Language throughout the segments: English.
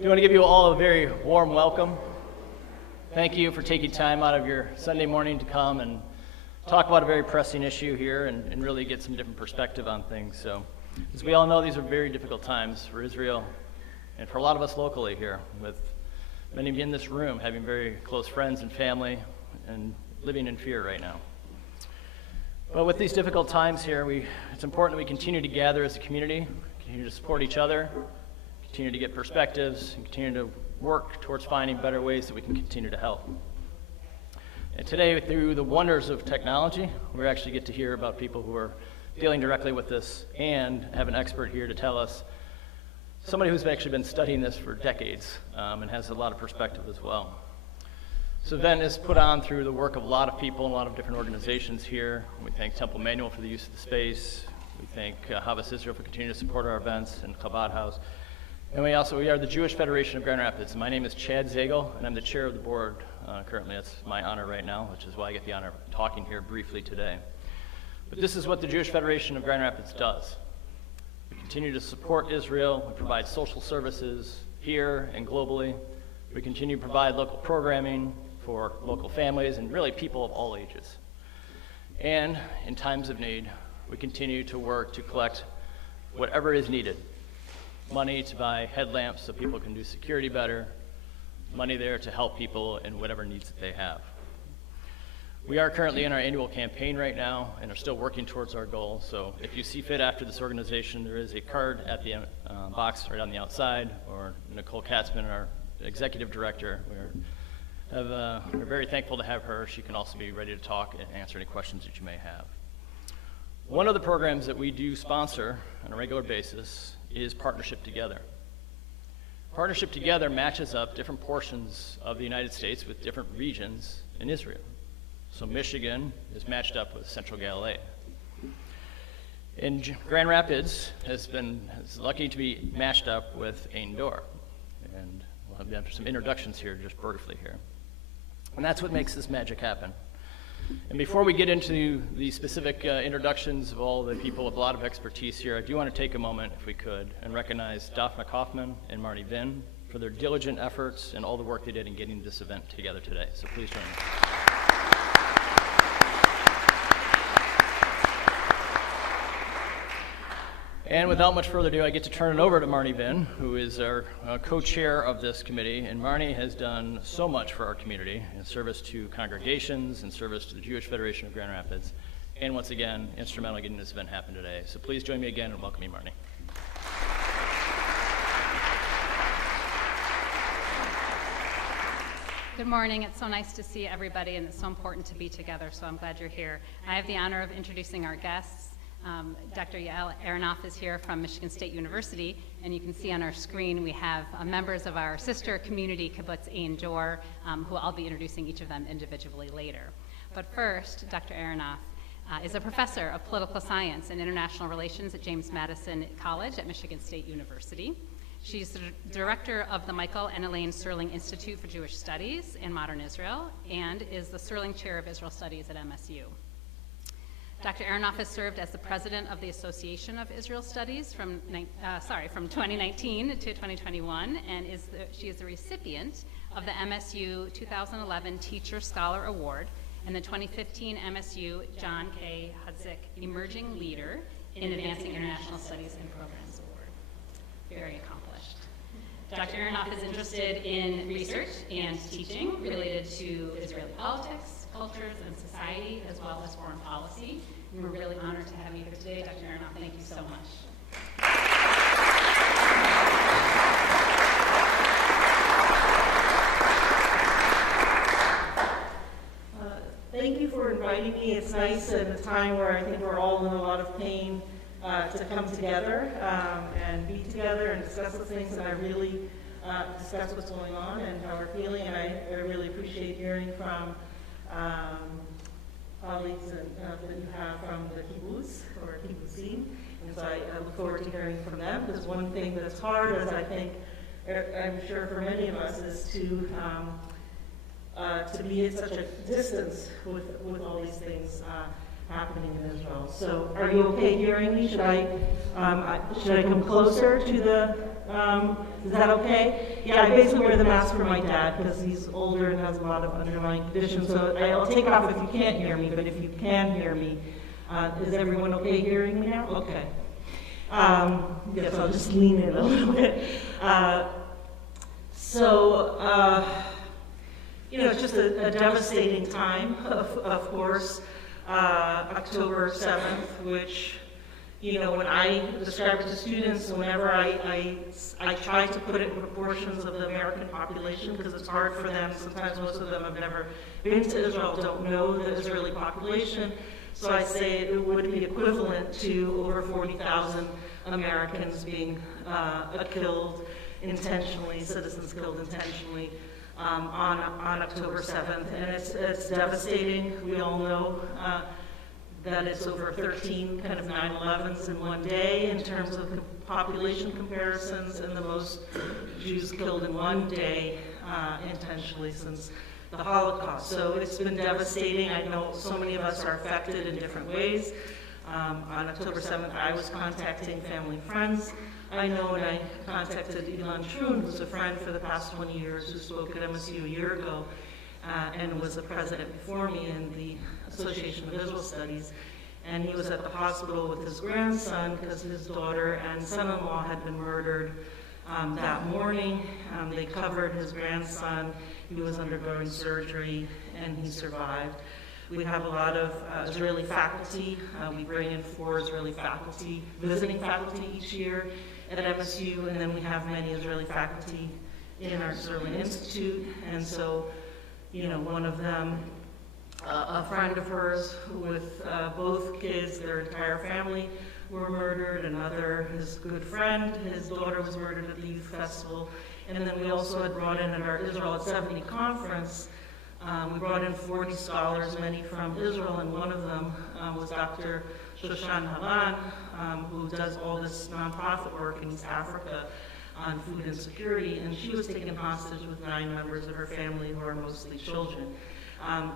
We want to give you all a very warm welcome. Thank you for taking time out of your Sunday morning to come and talk about a very pressing issue here and really get some different perspective on things. So, as we all know, these are very difficult times for Israel and for a lot of us locally here, with many of you in this room having very close friends and family and living in fear right now. But with these difficult times here, it's important that we continue to gather as a community, continue to support each other, continue to get perspectives, and continue to work towards finding better ways that we can continue to help. And today, through the wonders of technology, we actually get to hear about people who are dealing directly with this and have an expert here to tell us, somebody who's actually been studying this for decades and has a lot of perspective as well. This event is put on through the work of a lot of people and a lot of different organizations here. We thank Temple Manual for the use of the space. We thank Havas Israel for continuing to support our events and Chabad House. And we are the Jewish Federation of Grand Rapids. My name is Chad Zagel, and I'm the chair of the board currently. That's my honor right now, which is why I get the honor of talking here briefly today. But this is what the Jewish Federation of Grand Rapids does. We continue to support Israel. We provide social services here and globally. We continue to provide local programming for local families and really people of all ages. And in times of need, we continue to work to collect whatever is needed. Money to buy headlamps so people can do security better, money there to help people in whatever needs that they have. We are currently in our annual campaign right now and are still working towards our goal. So if you see fit after this organization, there is a card at the box right on the outside, or Nicole Katzman, our executive director. We're very thankful to have her. She can also be ready to talk and answer any questions that you may have. One of the programs that we do sponsor on a regular basis is Partnership Together. Partnership Together matches up different portions of the United States with different regions in Israel. So Michigan is matched up with Central Galilee. And Grand Rapids is lucky to be matched up with Ein Dor. And we'll have some introductions here just briefly here. And that's what makes this magic happen. And before we get into the specific introductions of all the people with a lot of expertise here, I do want to take a moment, if we could, and recognize Daphne Kaufman and Marty Vinn for their diligent efforts and all the work they did in getting this event together today. So please join me. And without much further ado, I get to turn it over to Marty Vinn, who is our co-chair of this committee. And Marty has done so much for our community in service to congregations, in service to the Jewish Federation of Grand Rapids, and once again, instrumental in getting this event happen today. So please join me again in welcoming Marty. Good morning. It's so nice to see everybody, and it's so important to be together, so I'm glad you're here. I have the honor of introducing our guests. Dr. Yael Aronoff is here from Michigan State University, and you can see on our screen we have members of our sister community, Kibbutz Ein Dor, who I'll be introducing each of them individually later. But first, Dr. Aronoff is a professor of political science and international relations at James Madison College at Michigan State University. She's the director of the Michael and Elaine Serling Institute for Jewish Studies in Modern Israel and is the Serling Chair of Israel Studies at MSU. Dr. Aronoff has served as the president of the Association of Israel Studies from 2019 to 2021, and she is the recipient of the MSU 2011 Teacher Scholar Award and the 2015 MSU John K. Hudzik Emerging Leader in Advancing International Studies and Programs Award. Very accomplished. Dr. Aronoff is interested in research and teaching related to Israeli politics, cultures, and society, as well as foreign policy. And we're really honored to have you here today, Dr. Aronoff. Thank you so much. Thank you for inviting me. It's nice at a time where I think we're all in a lot of pain to come together and be together and discuss the things, and I really discuss what's going on and how we're feeling, and I really appreciate hearing from colleagues that you have from the kibbutz or kibbutzim, and so I look forward to hearing from them, because one thing that's hard, as I think, I'm sure for many of us, is to be at such a distance with all these things. happening in Israel. So are you okay hearing me? Should I come closer to the, is that okay? Yeah, I basically wear the mask for my dad because he's older and has a lot of underlying conditions. So I'll take it off if you can't hear me, but if you can hear me, is everyone okay hearing me now? Okay. Yes, I'll just lean in a little bit. It's just a devastating time, of course. October 7th, which, when I describe it to students, whenever I try to put it in proportions of the American population, because it's hard for them. Sometimes most of them have never been to Israel, don't know the Israeli population. So I say it would be equivalent to over 40,000 Americans being killed intentionally, citizens killed intentionally on October 7th. And it's devastating. We all know that it's over 13 kind of 9/11s in one day in terms of population comparisons, and the most Jews killed in one day intentionally since the Holocaust. So it's been devastating. I know so many of us are affected in different ways. On October 7th, I was contacting family and friends. I know, and I contacted Ilan Trun, who's a friend for the past 20 years, who spoke at MSU a year ago and was the president before me in the Association of Israel Studies. And he was at the hospital with his grandson because his daughter and son-in-law had been murdered that morning. They covered his grandson. He was undergoing surgery, and he survived. We have a lot of Israeli faculty. We bring in 4 Israeli faculty, visiting faculty each year at MSU, and then we have many Israeli faculty in our Sterling Institute. And so, one of them, a friend of hers with both kids, their entire family were murdered. Another, his good friend, his daughter was murdered at the youth festival. And then we also had brought in at our Israel at 70 conference, we brought in 40 scholars, many from Israel, and one of them was Dr. Shoshan Havan, who does all this nonprofit work in East Africa on food insecurity, and she was taken hostage with 9 members of her family who are mostly children.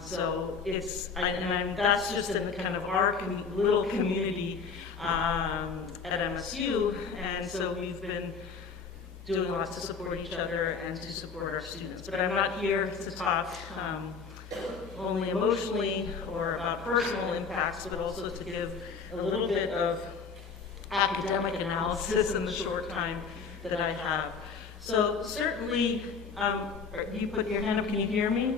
So that's just in kind of our little community at MSU, and so we've been doing lots to support each other and to support our students. But I'm not here to talk only emotionally or personal impacts, but also to give a little bit of academic analysis in the short time that I have. So certainly, you put your hand up, can you hear me?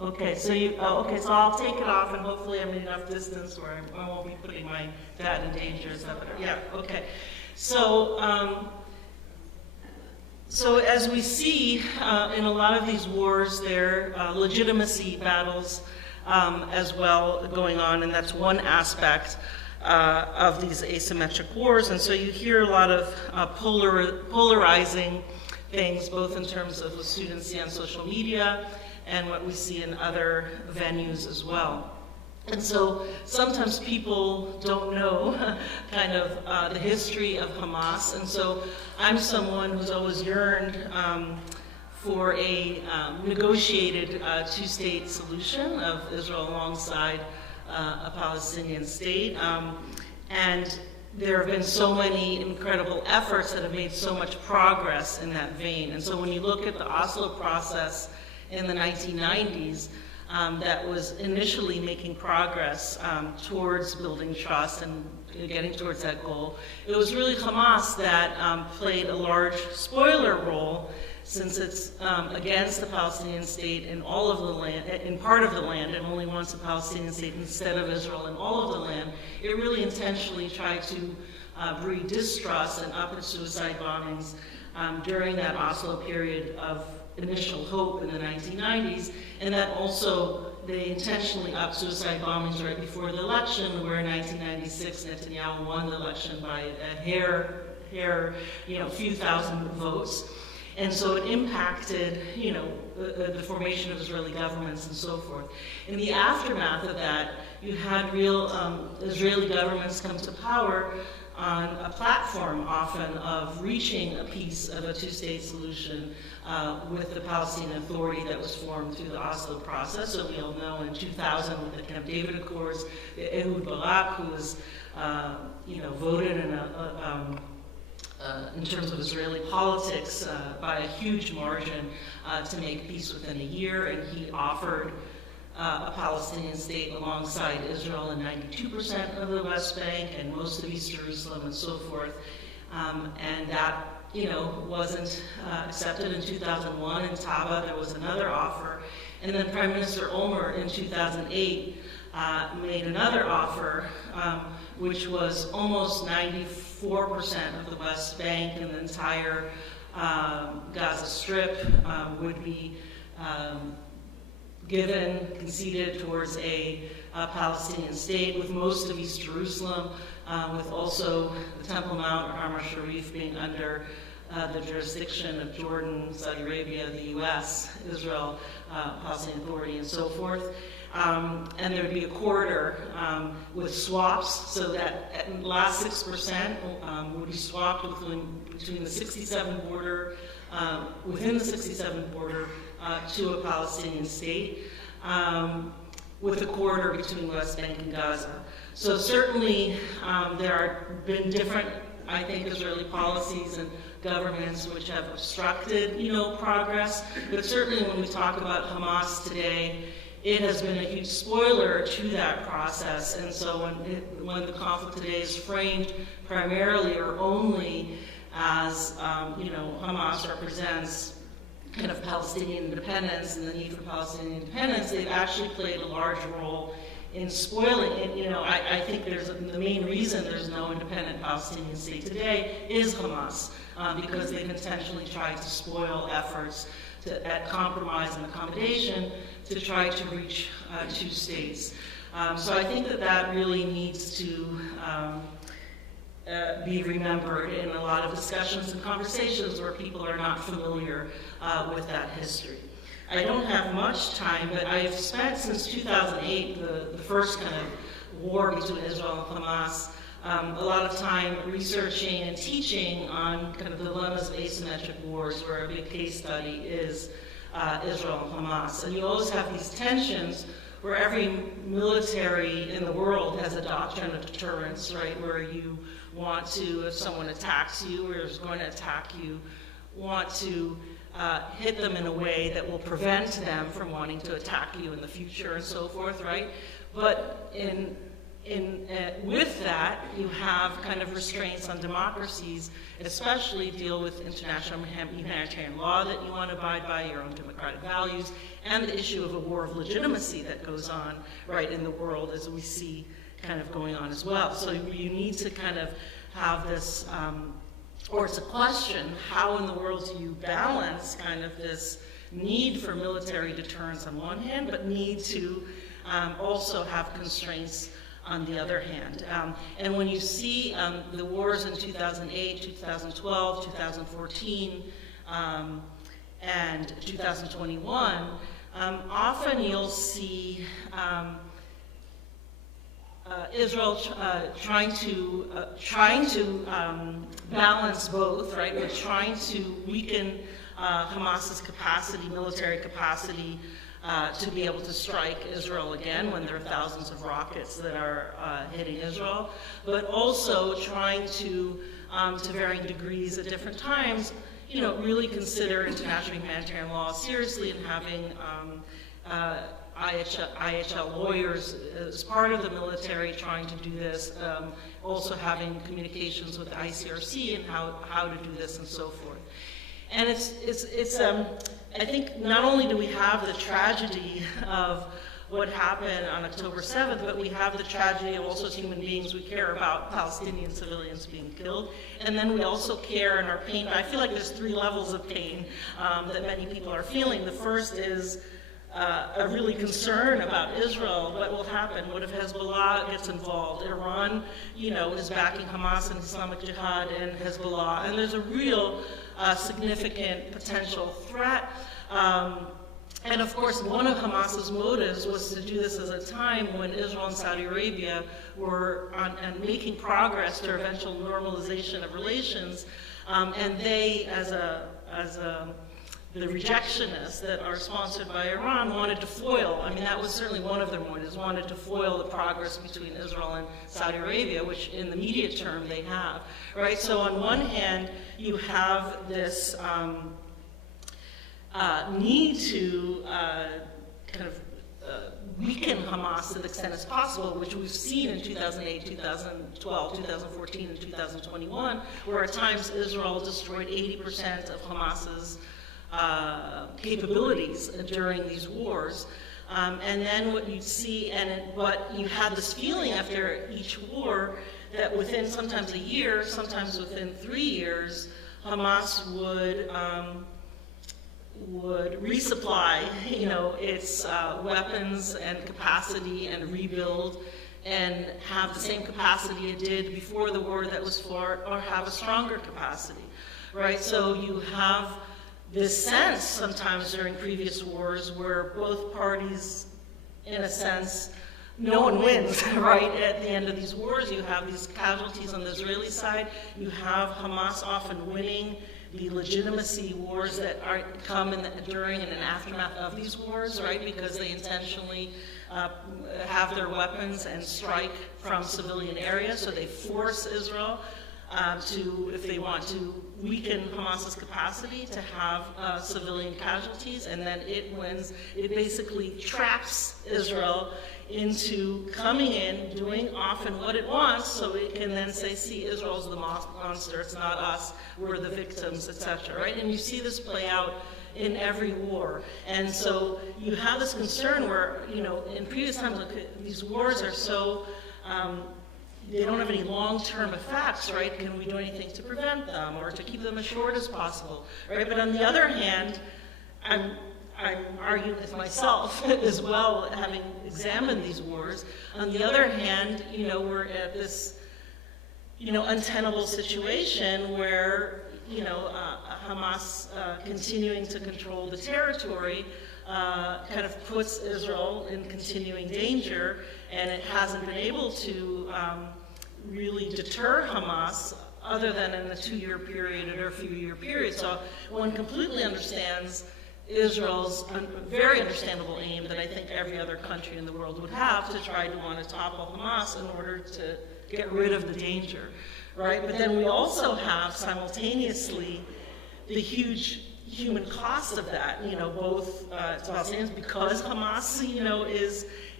Okay, so so I'll take it off, and hopefully I'm in enough distance where I won't be putting my dad in danger. Yeah, okay. So as we see in a lot of these wars, there are legitimacy battles as well going on, and that's one aspect of these asymmetric wars. And so you hear a lot of polarizing things, both in terms of what students see on social media and what we see in other venues as well. And so sometimes people don't know kind of the history of Hamas, and so I'm someone who's always yearned for a negotiated two-state solution of Israel alongside a Palestinian state. And there have been so many incredible efforts that have made so much progress in that vein. And so when you look at the Oslo process in the 1990s, that was initially making progress towards building trust and getting towards that goal. It was really Hamas that played a large spoiler role, since it's against the Palestinian state in all of the land, in part of the land, and only wants a Palestinian state instead of Israel in all of the land. It really intentionally tried to breed distrust and up its suicide bombings during that Oslo period of initial hope in the 1990s, and that also they intentionally upped suicide bombings right before the election, where in 1996 Netanyahu won the election by a few thousand votes. And so it impacted, the formation of Israeli governments and so forth. In the aftermath of that, you had real Israeli governments come to power on a platform often of reaching a piece of a two-state solution with the Palestinian Authority that was formed through the Oslo process. So we all know in 2000 with the Camp David Accords, Ehud Barak, who was voted in terms of Israeli politics by a huge margin to make peace within a year, and he offered a Palestinian state alongside Israel in 92% of the West Bank and most of East Jerusalem and so forth. And that, wasn't accepted in 2001. In Taba, there was another offer. And then Prime Minister Olmert in 2008 made another offer, which was almost 94% of the West Bank and the entire Gaza Strip would be conceded towards a Palestinian state, with most of East Jerusalem, with also the Temple Mount or Har Sharif being under the jurisdiction of Jordan, Saudi Arabia, the U.S., Israel, Palestinian Authority, and so forth. And there would be a corridor with swaps, so that last 6% would be swapped between the 67 border, within the 67 border, to a Palestinian state, with a corridor between West Bank and Gaza. So certainly there have been different, I think, Israeli policies and governments which have obstructed, progress. But certainly when we talk about Hamas today, it has been a huge spoiler to that process. And so when the conflict today is framed primarily or only as, Hamas represents kind of Palestinian independence and the need for Palestinian independence, they've actually played a large role in spoiling it. I think the main reason there's no independent Palestinian state today is Hamas, because they've intentionally tried to spoil efforts at compromise and accommodation to try to reach two states. So I think that really needs to be remembered in a lot of discussions and conversations where people are not familiar with that history. I don't have much time, but I've spent since 2008, the first kind of war between Israel and Hamas, a lot of time researching and teaching on kind of the dilemmas of asymmetric wars, where a big case study is Israel and Hamas. And you always have these tensions where every military in the world has a doctrine of deterrence, right, where you want to, if someone attacks you or is going to attack you, want to hit them in a way that will prevent them from wanting to attack you in the future and so forth, right? But with that, you have kind of restraints on democracies, especially deal with international humanitarian law that you want to abide by, your own democratic values, and the issue of a war of legitimacy that goes on right in the world, as we see kind of going on as well. So you need to kind of have this, or it's a question, how in the world do you balance kind of this need for military deterrence on one hand, but need to also have constraints on the other hand. And when you see the wars in 2008, 2012, 2014, and 2021, often you'll see Israel trying to balance both, right? We're trying to weaken Hamas's capacity, military capacity, to be able to strike Israel again when there are thousands of rockets that are hitting Israel, but also trying to varying degrees at different times, really consider international humanitarian law seriously, and having IHL lawyers as part of the military trying to do this, also having communications with the ICRC and how to do this and so forth. And I think not only do we have the tragedy of what happened on October 7th, but we have the tragedy of also as human beings, we care about Palestinian civilians being killed, and then we also care and are pain. I feel like there's three levels of pain that many people are feeling. The first is a really concern about Israel. What will happen? What if Hezbollah gets involved? Iran, is backing Hamas and Islamic Jihad and Hezbollah, and there's a real significant potential threat And of course, one of Hamas's motives was to do this at a time when Israel and Saudi Arabia were making progress to eventual normalization of relations, and they, as the rejectionists that are sponsored by Iran, wanted to foil. I mean, that was certainly one of their motives, wanted to foil the progress between Israel and Saudi Arabia, which in the immediate term they have, right? So on one hand, you have this need to kind of weaken Hamas to the extent as possible, which we've seen in 2008, 2012, 2014, and 2021, where at times Israel destroyed 80% of Hamas's capabilities during these wars. And then what you'd see, but you had this feeling after each war that within sometimes a year, sometimes within 3 years, Hamas would resupply, its weapons and capacity and rebuild and have the same capacity it did before the war that was fought, or have a stronger capacity, right? So you have this sense sometimes during previous wars where both parties, in a sense, no one wins, right? At the end of these wars, you have these casualties on the Israeli side. You have Hamas often winning the legitimacy wars that come during and in aftermath of these wars, right? Because they intentionally have their weapons and strike from civilian areas, so they force Israel to, if they want to weaken Hamas's capacity to have civilian casualties, and then it wins. It basically traps Israel into coming in, doing often what it wants, so it can then say, see, Israel's the monster, it's not us, we're the victims, etc., right? And you see this play out in every war. And so you have this concern where, in previous times, these wars are so, they don't have any long-term effects, right? Can we do anything to prevent them or to keep them as short as possible, right? But on the other hand, I'm arguing with myself as well, having examined these wars. On the other hand, we're at this, untenable situation where, Hamas continuing to control the territory kind of puts Israel in continuing danger, and it hasn't been able to really deter Hamas other than in a 2-year period or a few-year period. So one completely understands Israel's very understandable aim that I think every other country in the world would have to try to want to topple Hamas in order to get rid of the danger, right? But then we also have simultaneously the huge human cost of that, both to Palestinians because Hamas,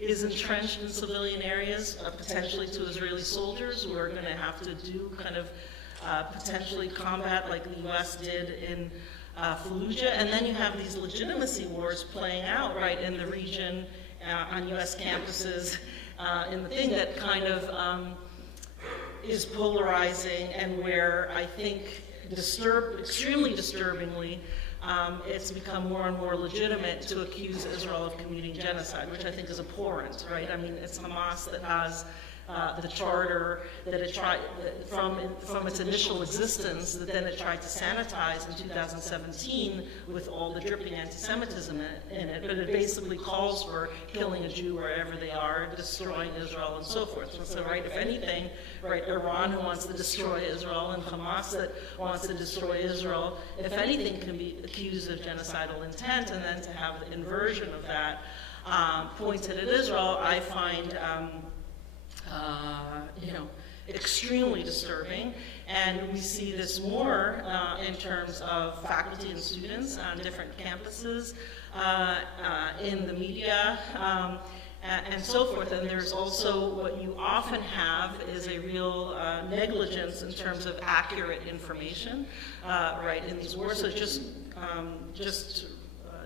is entrenched in civilian areas, potentially to Israeli soldiers who are going to have to do kind of potentially combat like the U.S. did in Fallujah, and then you have these legitimacy wars playing out right in the region, on U.S. campuses, in the thing that kind of is polarizing, and where I think extremely disturbingly, it's become more and more legitimate to accuse Israel of committing genocide, which I think is abhorrent, right? I mean, it's Hamas that has the charter that it tried, from its initial existence, that then it tried to sanitize in 2017 with all the dripping anti-Semitism in it, but it basically calls for killing a Jew wherever they are, destroying Israel, and so forth. So, right, if anything, right, Iran who wants to destroy Israel and Hamas that wants to destroy Israel, if anything, can be accused of genocidal intent, and then to have the inversion of that pointed at Israel, I find extremely disturbing, and we see this more in terms of faculty and students on different campuses, in the media, and so forth. And there's also what you often have is a real negligence in terms of accurate information, right, in these wars. So just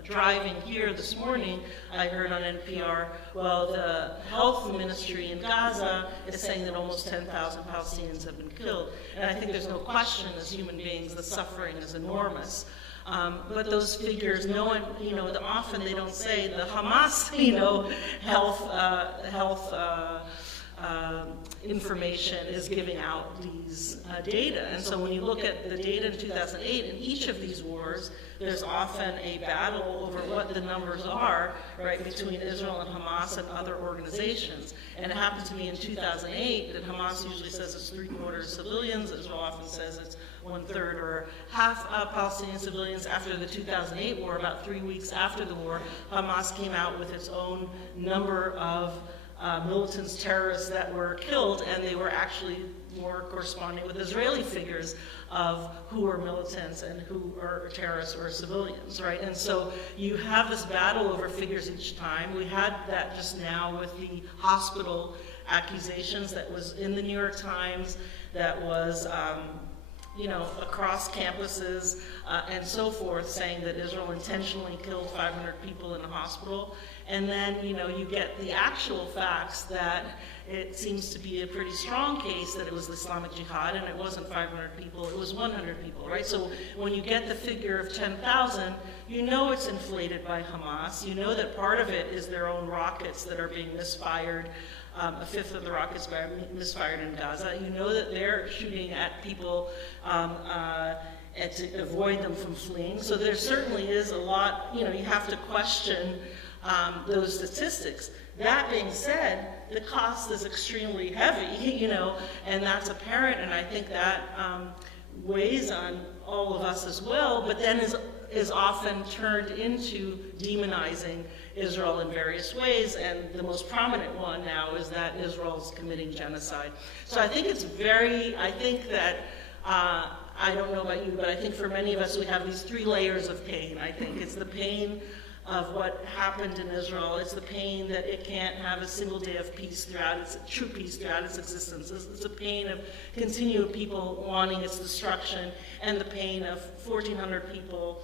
driving here this morning, I heard on NPR, well, the health ministry in Gaza is saying that almost 10,000 Palestinians have been killed. And I think there's no question as human beings the suffering is enormous. But those figures, no one, often they don't say the Hamas, health information is giving out these data. And so when you look at the data in 2008, in each of these wars, there's often a battle over what the numbers are, right, between Israel and Hamas and other organizations. And it happened to me in 2008 that Hamas usually says it's 3/4 civilians. Israel often says it's 1/3 or half Palestinian civilians. After the 2008 war, about 3 weeks after the war, Hamas came out with its own number of militants, terrorists that were killed, and they were actually more corresponding with Israeli figures of who are militants and who are terrorists or civilians, right? And so you have this battle over figures each time. We had that just now with the hospital accusations that was in the New York Times, that was across campuses and so forth, saying that Israel intentionally killed 500 people in a hospital. And then, you get the actual facts that it seems to be a pretty strong case that it was the Islamic Jihad, and it wasn't 500 people, it was 100 people, right? So when you get the figure of 10,000, you know it's inflated by Hamas. You know that part of it is their own rockets that are being misfired. A fifth of the rockets misfired in Gaza. You know that they're shooting at people and to avoid them from fleeing. So there certainly is a lot, you have to question those statistics. That being said, the cost is extremely heavy, and that's apparent, and I think that weighs on all of us as well, but then is often turned into demonizing Israel in various ways, and the most prominent one now is that Israel's committing genocide. So I think that, I don't know about you, but I think for many of us we have these 3 layers of pain. I think it's the pain of what happened in Israel. It's the pain that it can't have a single day of peace true peace throughout its existence. It's the pain of continued people wanting its destruction, and the pain of 1,400 people,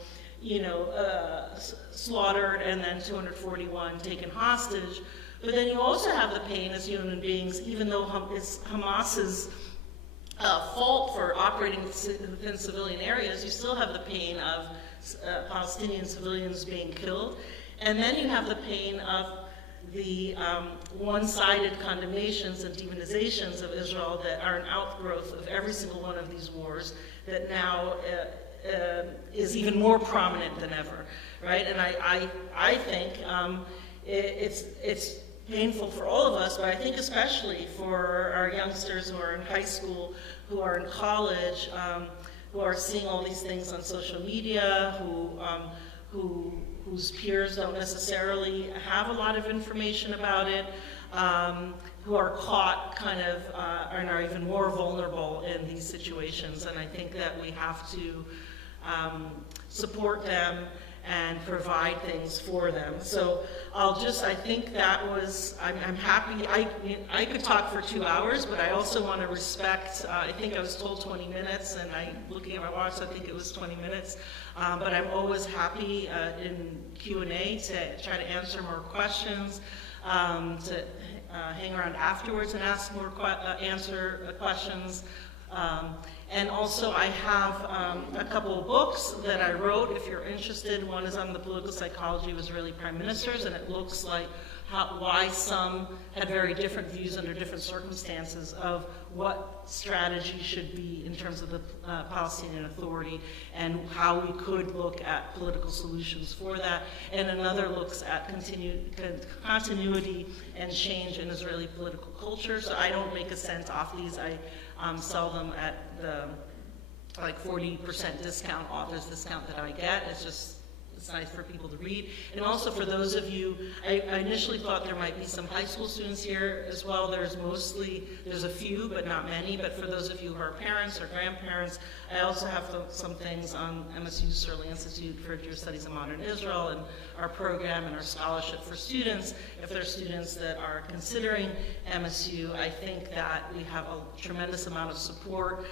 slaughtered, and then 241 taken hostage. But then you also have the pain as human beings, even though it's Hamas's fault for operating within civilian areas, you still have the pain of Palestinian civilians being killed. And then you have the pain of the one-sided condemnations and demonizations of Israel that are an outgrowth of every single one of these wars that now is even more prominent than ever, right? And I think it's painful for all of us, but I think especially for our youngsters who are in high school, who are in college, who are seeing all these things on social media, whose peers don't necessarily have a lot of information about it, who are caught and are even more vulnerable in these situations. And I think that we have to support them and provide things for them. So I think that was, I'm happy, I could talk for 2 hours, but I also want to respect, I think I was told 20 minutes, and looking at my watch, I think it was 20 minutes, but I'm always happy in Q&A to try to answer more questions, to hang around afterwards and answer questions. And also I have a couple of books that I wrote, if you're interested. One is on the political psychology of Israeli prime ministers, and it looks like why some had very different views under different circumstances of what strategy should be in terms of the Palestinian Authority, and how we could look at political solutions for that. And another looks at continuity and change in Israeli political culture. So I don't make a cent off these. I sell them at the 40% discount, author's discount that I get. It's nice for people to read. And also for those of you, I initially thought there might be some high school students here as well. There's a few, but not many. But for those of you who are parents or grandparents, I also have some things on MSU Sterling Institute for Jewish Studies in Modern Israel, and our program and our scholarship for students. If there are students that are considering MSU, I think that we have a tremendous amount of support.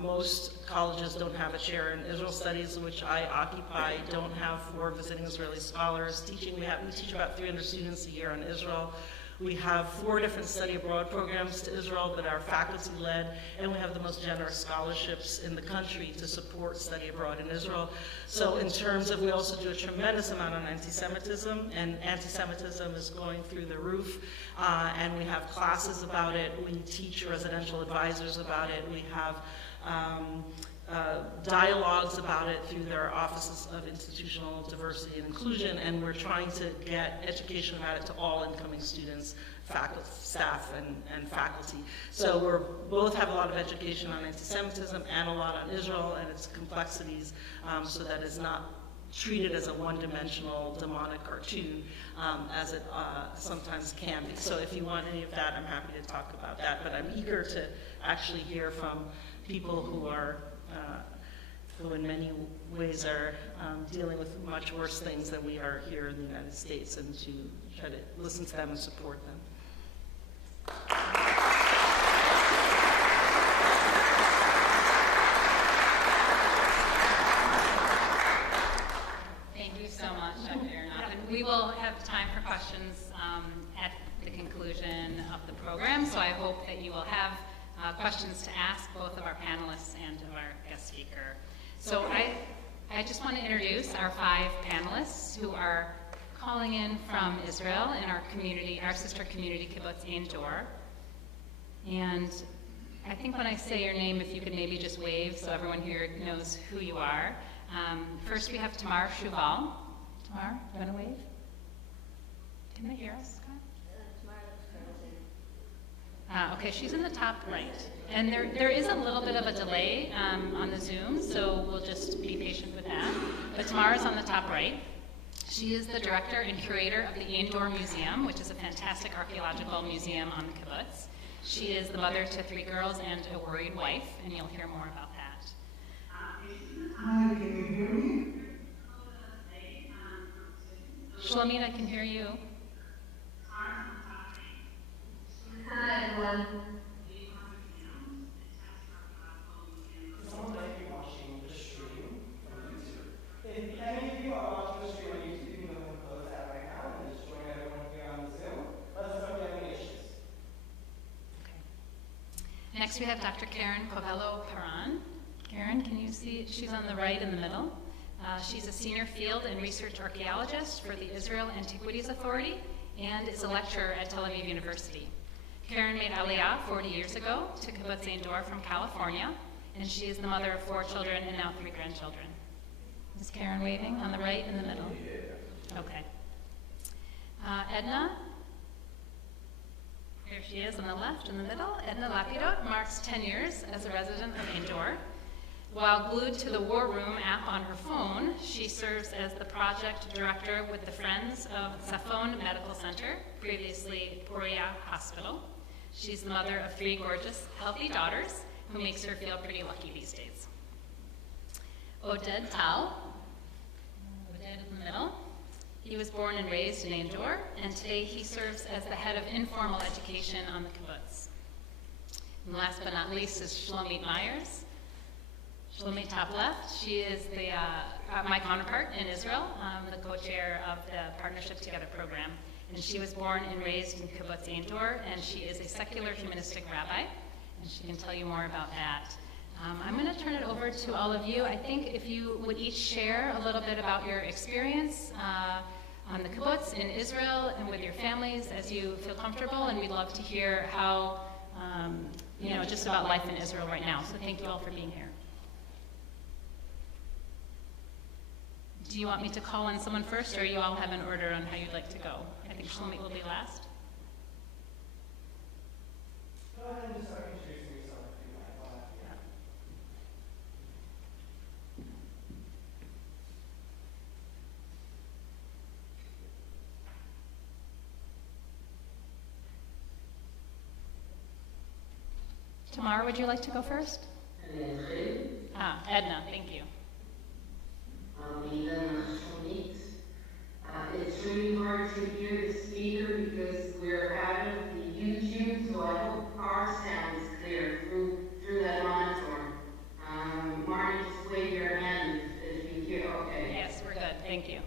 Most colleges don't have a chair in Israel Studies, which I occupy, don't have for visiting Israeli scholars. We teach about 300 students a year on Israel. We have 4 different study abroad programs to Israel that are faculty-led, and we have the most generous scholarships in the country to support study abroad in Israel. So in terms of, we also do a tremendous amount on anti-Semitism, and anti-Semitism is going through the roof, and we have classes about it. We teach residential advisors about it. We have dialogues about it through their offices of institutional diversity and inclusion, and we're trying to get education about it to all incoming students, faculty, staff, and faculty. So we're both have a lot of education on anti-Semitism and a lot on Israel and its complexities, so that it's not treated as a one-dimensional demonic cartoon, as it sometimes can be. So if you want any of that, I'm happy to talk about that, but I'm eager to actually hear from people who are who in many ways are dealing with much worse things than we are here in the United States, and to try to listen to them and support them. Thank you so much, Dr. Aronoff. And we will have time for questions at the conclusion of the program, so I hope that you will have questions to ask both of our panelists and of our guest speaker. So I just want to introduce our 5 panelists who are calling in from Israel in our community, our sister community, Kibbutz Ein Dor. And I think when I say your name, if you could maybe just wave so everyone here knows who you are. First we have Tamar Shuval. Tamar, do you want to wave? Can they hear us, Scott? Okay, she's in the top right. And there is a little bit of a delay on the Zoom, so we'll just be patient with that. But Tamara's on the top right. She is the director and curator of the Ein Dor Museum, which is a fantastic archaeological museum on the kibbutz. She is the mother to 3 girls and a worried wife, and you'll hear more about that. Hi, can you hear me? Shlomit, I can hear you. Hi, everyone. Someone might be watching the stream from YouTube. If any of you are watching the stream on YouTube, you can go ahead and close that right now and just join everyone here on Zoom. Let us know if you have any issues. Next we have Dr. Karen Covello-Paran. Karen, can you see? She's on the right in the middle. She's a senior field and research archaeologist for the Israel Antiquities Authority and is a lecturer at Tel Aviv University. Karen made Aliyah 40 years ago to Kibbutz Ein Dor from California, and she is the mother of 4 children and now 3 grandchildren. Is Karen waving on the right in the middle? Okay. Edna, here she is on the left in the middle. Edna Lapidot marks 10 years as a resident of Ein Dor. While glued to the War Room app on her phone, she serves as the project director with the Friends of Safon Medical Center, previously Poria Hospital. She's the mother of 3 gorgeous, healthy daughters, who makes her feel pretty lucky these days. Oded Tal, Oded in the middle. He was born and raised in Ein Dor, and today he serves as the head of informal education on the kibbutz. And last but not least is Shlomit Myers. Shlomit top left, she is my counterpart in Israel, the co-chair of the Partnership Together program. And she was born and raised in Kibbutz Ein Dor, and she is a secular humanistic rabbi, and she can tell you more about that. I'm going to turn it over to all of you. I think if you would each share a little bit about your experience on the kibbutz in Israel and with your families as you feel comfortable, and we'd love to hear how, just about life in Israel right now. So thank you all for being here. Do you want me to call on someone first, or you all have an order on how you'd like to go? I think Shlomit will be last. Go ahead and just start introducing yourself if you might. Tamar, would you like to go first? Edna, thank you. It's really hard to hear the speaker because we're out of the YouTube, so I hope our sound is clear through that monitor. Marty, just wave your hand if you hear. Okay. Yes, we're good. Thank you.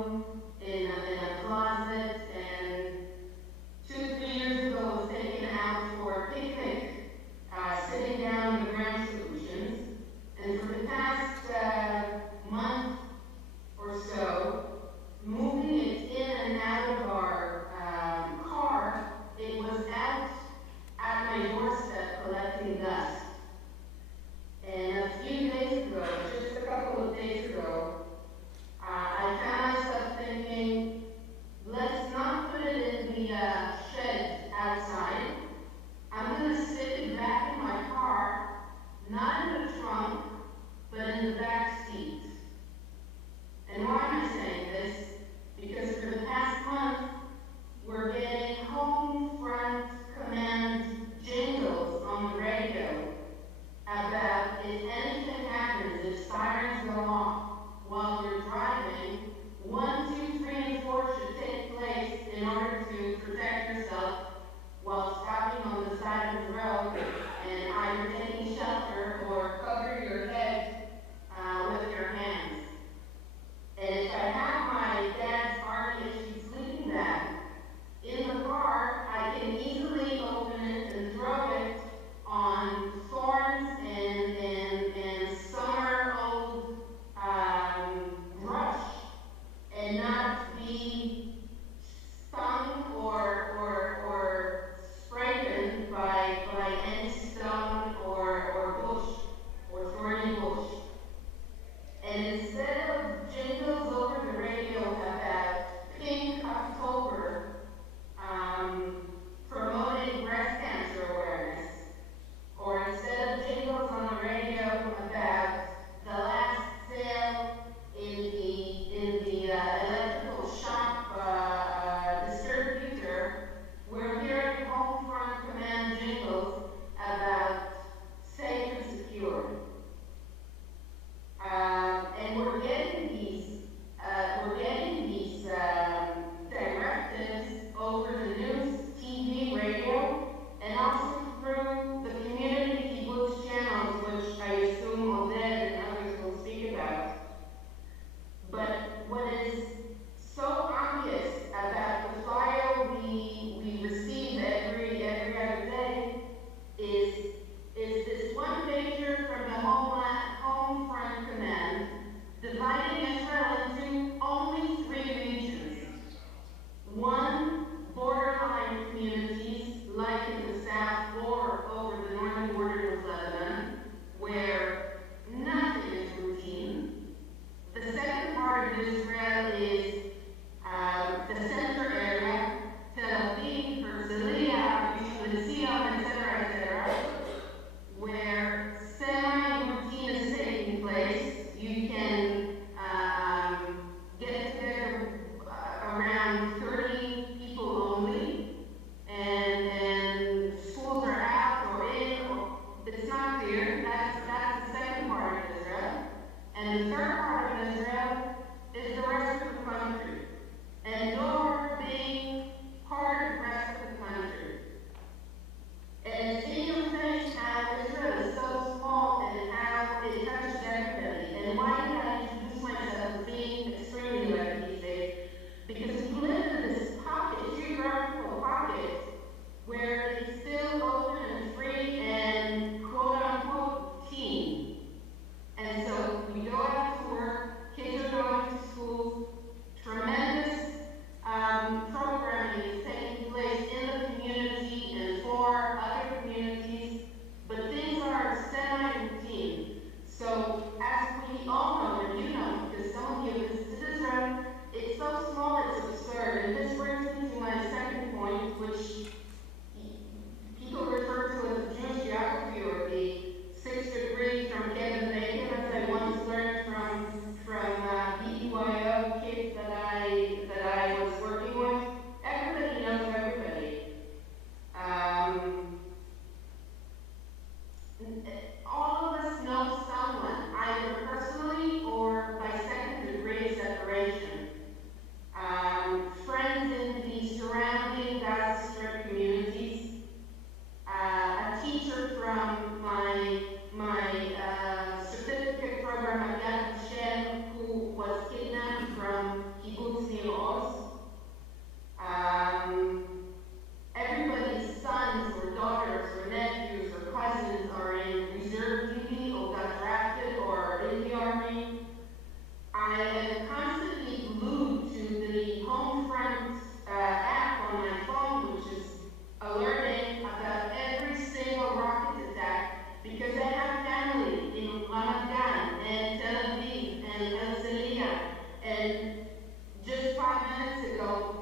room, in a closet, and 2-3 years ago was taken out for a picnic, sitting down in the Grand Solutions. And for the past month or so, moving it in and out of our car, it was out at my doorstep collecting dust. And a few days ago, just a couple of days ago, I found myself thinking, let's not put it in the shed outside. I'm going to stick it back in my car, not in the trunk, but in the back seat. And why am I saying this? Because for the past month, we're getting home front command jingles on the radio about if anything happens, if sirens go off while you're driving, 1, 2, 3, and 4 should take place in order to protect yourself while stopping on the side of the road and either taking shelter or cover your head with your hands. And if I have my dad's already-issued sleeping bag in the car, I can easily open it and throw it on thorns and summer-old brush and not be stung or sprayed by any stone or bush or thorny bush. And instead of jingles over the radio about Pink October, promoting breast cancer awareness, or instead of jingles on the radio about the last sale in the electrical shop distributor, we're hearing home front command jingles about safe and secure. And we're getting these directives over the news, TV, radio, and also through the community kibbutz channels, which I assume Oded and others will speak about. But what is so obvious about the file we receive every other day is this one pager from the home front command dividing Israel into only 3 regions. 1, borderline communities like in the south or over the northern border of Lebanon, where nothing is routine. The second part of Israel is the center area, Tel Aviv, Herzliya, Rishon, etc., where semi-routine is taking place. You can get together around 30 people only, and schools are out or in, or it's not clear. That's the second part of Israel. And the third part of Israel is the rest of the country. And you're being part of the rest of the country. And it's being amazing how Israel is so small and how it touches everybody. And why did I introduce myself as being extremely lucky these days? Because we live in this pocket, geographical pocket, where it's still open and free and quote-unquote teen. And so we go out to work, kids are going to school, tremendous programming is taking place in the community and for other communities, but things are semi-routine. So as we all know, and you know, because some of you have visited Israel, it's so small it's absurd. And this brings me to my second point, which people refer to as the Jewish geography, or the 6 degrees from Kevin Bacon, as I once learned from BYO kids that I was working with. Everybody knows everybody. All of us know someone, either personally or by second degree separation. Friends in the surrounding Gaza Strip communities. A teacher from my certificate program at Yad Vashem who was kidnapped from kibbutz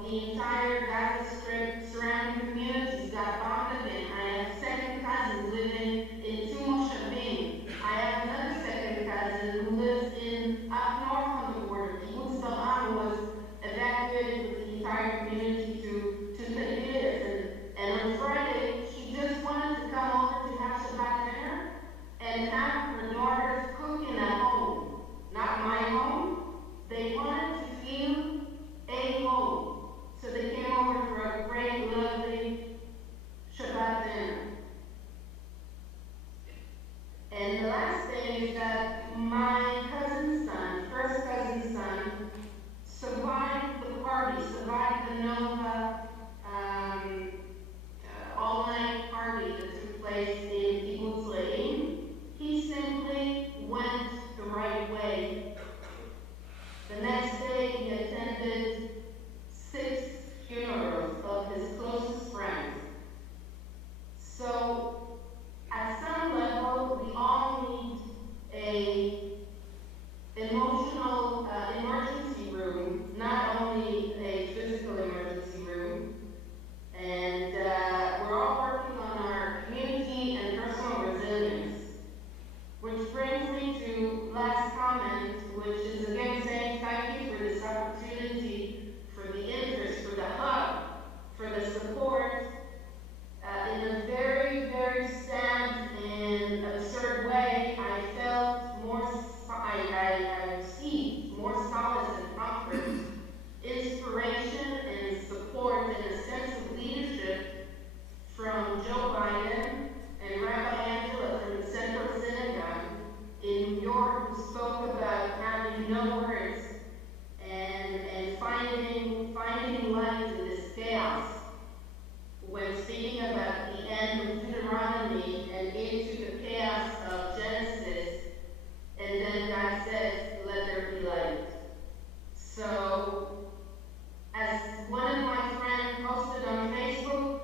the entire Gaza Strip surrounding communities got bombed in. I have second cousins living in two Moshavim. I have another second cousin who lives in up north on the border. Kibbutz Bal'am was evacuated with the entire community to Tiberias. And on Friday, she just wanted to come over to have Shabbat dinner and have her daughters cooking at home. Not my home. They wanted to feel a home. So they came over for a great, lovely Shabbat dinner. And the last thing is that my cousin's son, first cousin's son, survived the party, survived the Nova all-night party that took place in Kibbutz Le'im. He simply went the right way. The next day, he attended 6 funerals of his closest friends. So, at some level, we all need a emotional emergency room, not only a physical emergency room. And we're all working on our community and personal resilience. Which brings me to last comment, which is again saying thank you for this opportunity, for the interest, for the hug, for the support. In a very, very sad and absurd way, I felt more, I received more solace and comfort, inspiration and support, and a sense of leadership from Joe Biden and Rabbi Angela from the Central Synagogue in New York, who spoke about having no words and finding light in this chaos when speaking about the end of Deuteronomy and into the chaos of Genesis, and then God says, let there be light. So, as one of my friends posted on Facebook,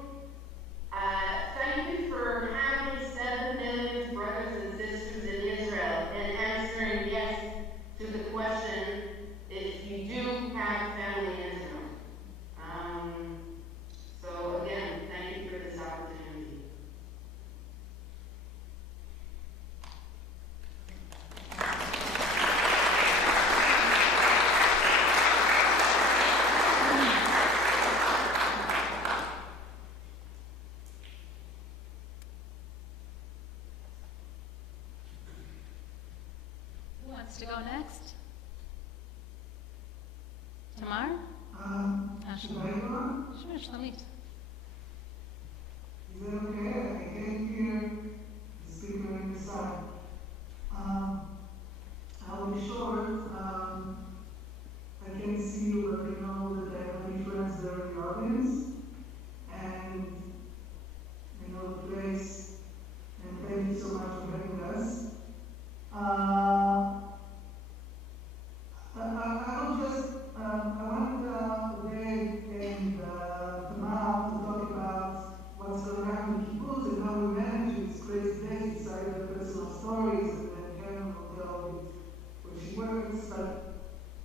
thank you for having 7 million brothers and sisters in Israel and answering yes to the question if you do have family in Israel. So again, thank you for this opportunity. Who wants to go next? Tamar? Should I go on? Sure, Shlamit. Is that okay? I can't hear the speaker in the side. I'll be short. I can see you, but I know that I have many friends there in the audience. And I know the place. And thank you so much for having us. I want Greg and Tamar to talk about what's going on in Kibbutz and how we manage this crazy days, decided our personal stories, and then Karen will tell where she works. But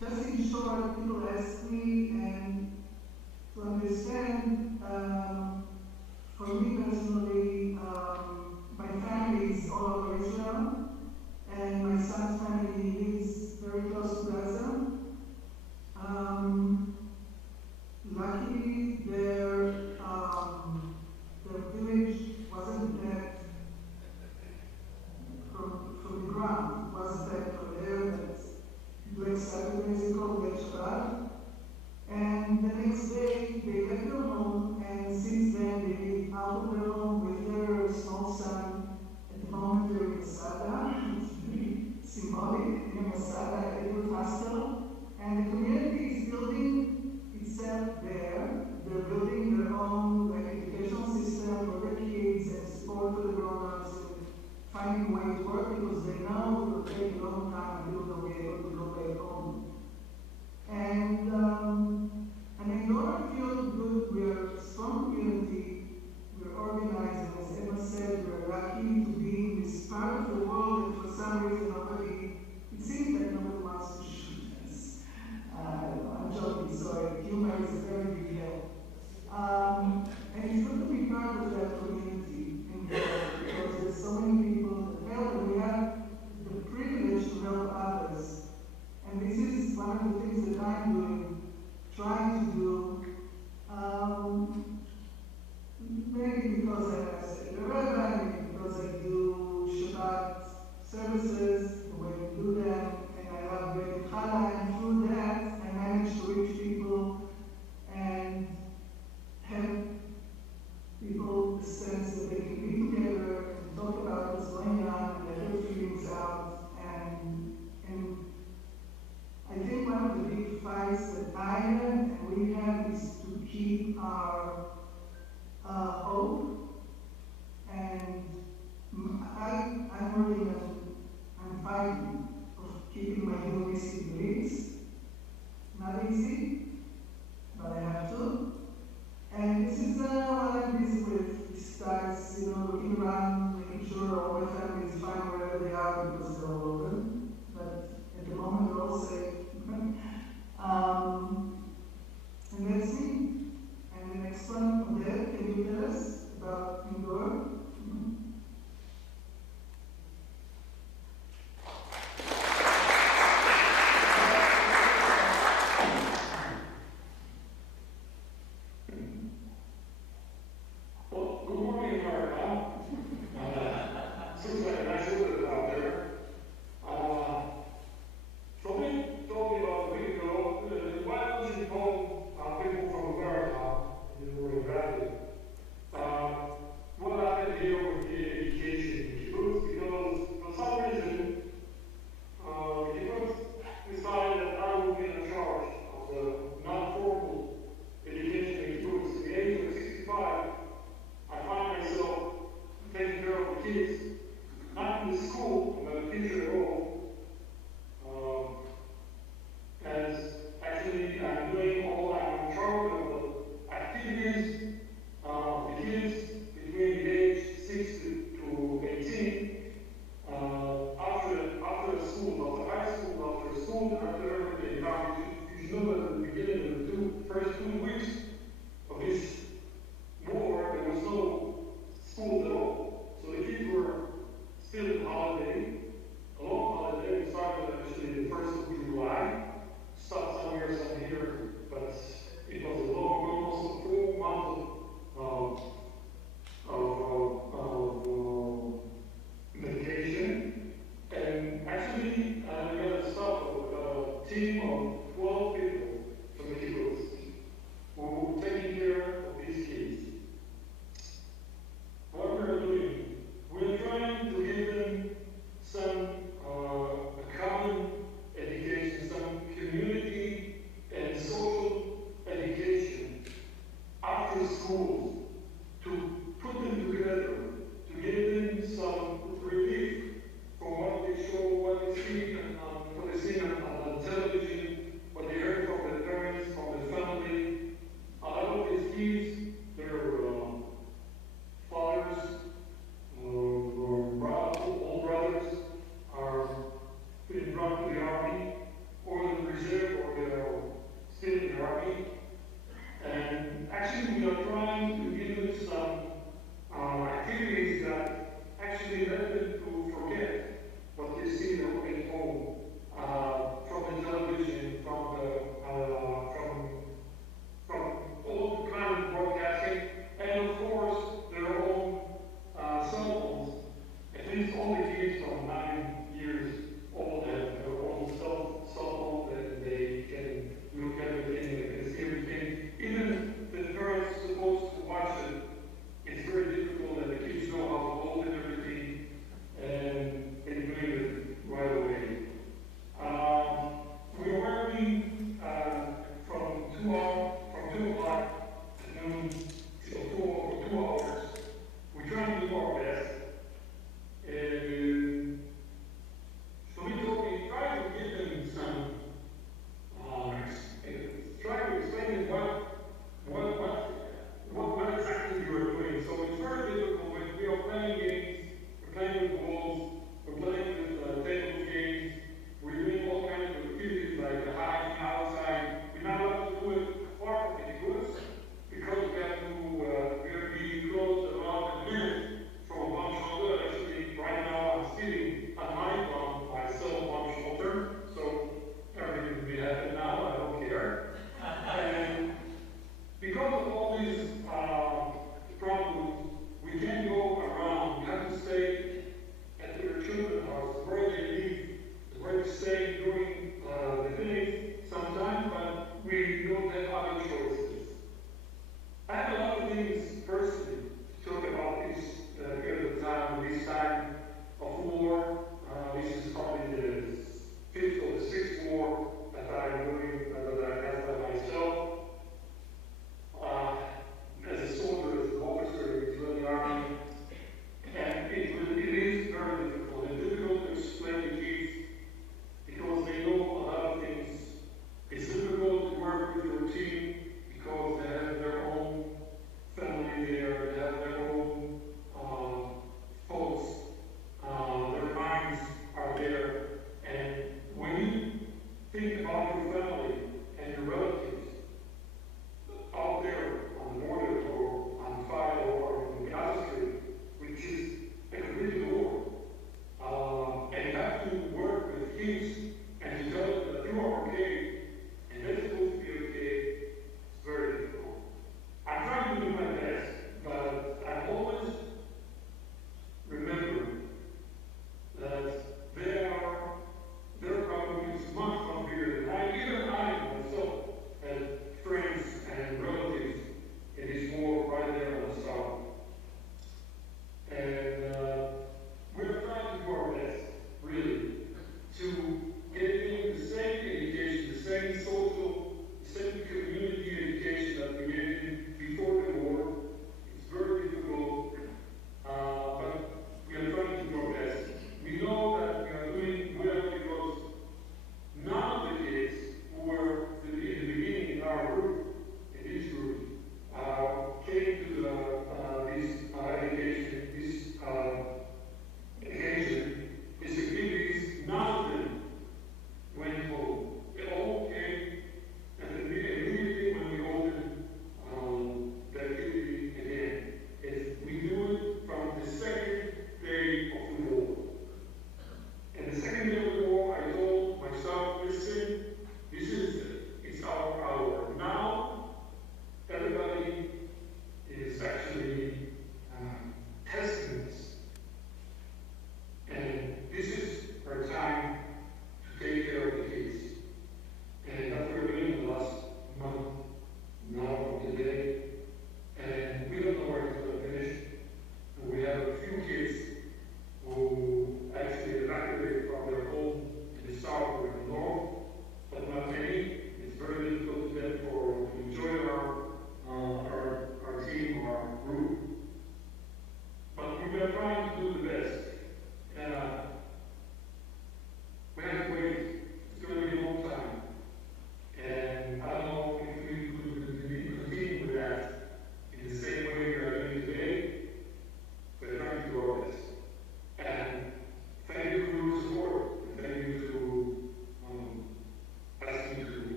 just in short, people ask me, and to understand, for me personally, my family is all over Israel, and my son's family lives very close to Gaza. Luckily, their village wasn't that from the ground. It wasn't that from there. That's like 7 years ago, late Shabbat. humor is a very big help. And it's good to be part of that community involved because there's so many people that help, and we have the privilege to help others. And this is one of the things that I'm doing, trying to do, maybe because I'm a secular rabbi, maybe because I do Shabbat services, the way we do them, and I love Beit Chala, and through that I manage to reach people and help people the sense that they can be together and talk about what's going on and let their feelings out. And I think one of the big fights that I have and we have is to keep our hope. And I'm working on, I'm fighting of keeping my humanistic beliefs. Not easy, but I have to. And this is what I'm busy with. It starts, looking around, making sure all my family is fine wherever they are because they're all over. But at the moment, they're all safe. And that's me. And the next one, Odette, can you tell us about Indore?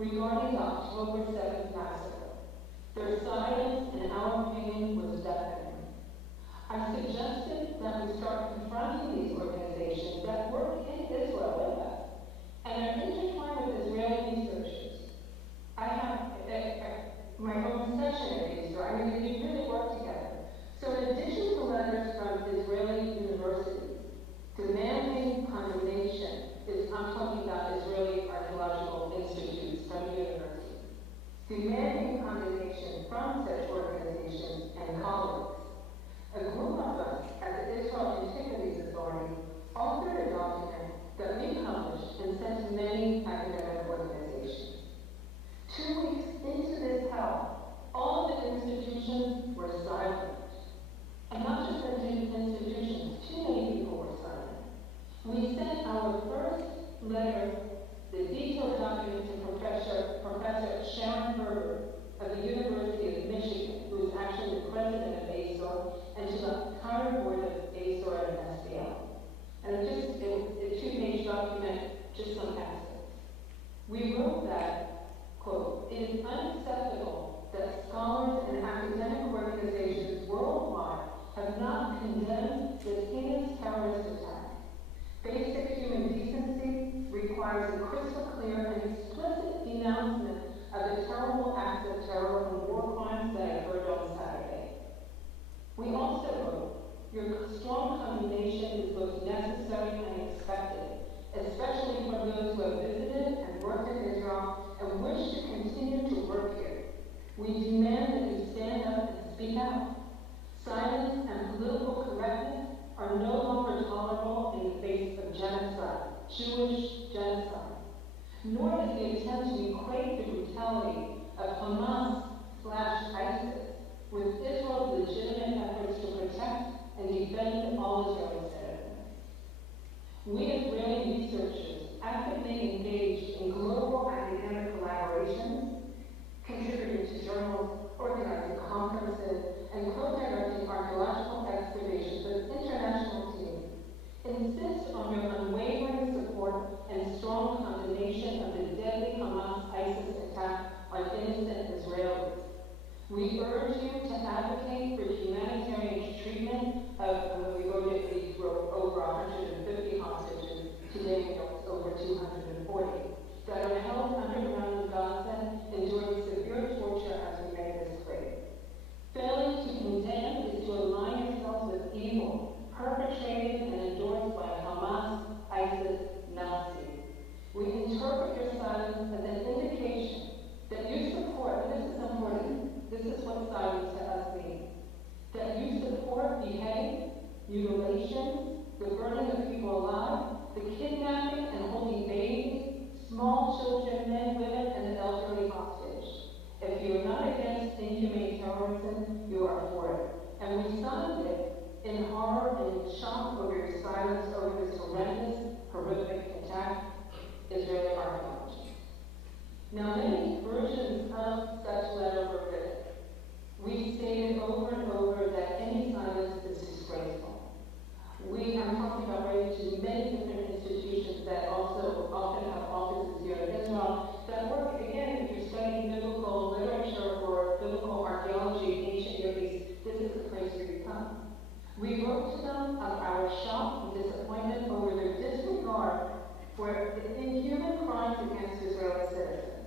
regarding the October 7th massacre. Their silence, in our opinion, was deafening. I suggested that we start confronting these organizations that work in Israel with us and are intertwined with Israeli researchers. I have my own session at Israel. I mean, we really work together. So in addition to letters from Israeli universities demanding condemnation, I'm talking about Israeli archaeological institutes from universities, demanding condemnation from such organizations and colleagues, a group of us at the Israel Antiquities Authority authored a document that we published and sent to many academic organizations. 2 weeks into this hell, all of the institutions were silent. And not just institutions, too many people were silent. We sent our first letter, the detailed document, to Professor Sharon Berger of the University of Michigan, who is actually the president of ASOR, and to the current board of ASOR and SBL. And it's a 2-page document, just some aspects. We wrote that, quote, "It is unacceptable that scholars and academic organizations worldwide have not condemned this heinous terrorist attack. Basic human decency requires a crystal clear and explicit denouncement of the terrible acts of terror and war crimes that occurred on Saturday." We also wrote, "Your strong condemnation is both necessary and expected, especially from those who have visited and worked in Israel and wish to continue to work here. We demand that you stand up and speak out. Silence and political correctness are no longer tolerable in the face of genocide, Jewish genocide. Nor is the attempt to equate the brutality of Hamas/ISIS with Israel's legitimate efforts to protect and defend all Israeli citizens. We Israeli researchers actively engaged in global academic collaborations, contributing to journals, organizing conferences, and co-directing archaeological excavations with international teams, insist on your unwavering support and strong condemnation of the deadly Hamas-ISIS attack on innocent Israelis. We urge you to advocate for humanitarian treatment of, we wrote over 150 hostages, today we know it's over 240, that are held underground in Gaza, enduring severe torture as we make this clear. Failing to condemn is to align yourselves with evil, perpetrated and endorsed by Hamas, ISIS, Nazis. We interpret your silence as an indication that you support, and this is important, this is what silence to us means, that you support beheading, mutilations, the burning of people alive, the kidnapping and holding babies, small children, men, women, and the elderly hostage. If you are not against inhumane terrorism, you are for it. And we signed it in horror and in shock over your silence over this horrific attack, Israeli archaeology. Now, many versions of such letter were written. We stated over and over that any silence is disgraceful. I'm talking about writing to many different institutions that also often have offices here in Israel that work, again, if you're studying biblical literature or biblical archaeology, ancient Near East, this is the place where you come. We wrote to them of our shock and disappointment over their disregard for the inhuman crimes against Israeli citizens.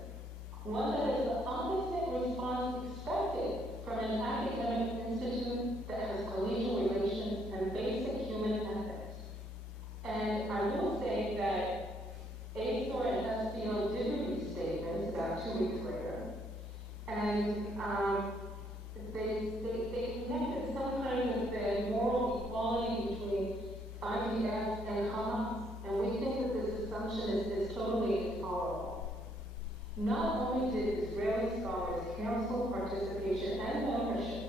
One that is the opposite response expected from an academic institute that has collegial relations and basic human ethics. And I will say that ASOR and SBL did release statements about 2 weeks later, and they connected some kind of the moral equality between IDF and Hamas, and we think that this assumption is totally intolerable. Not only did Israeli scholars cancel participation and ownership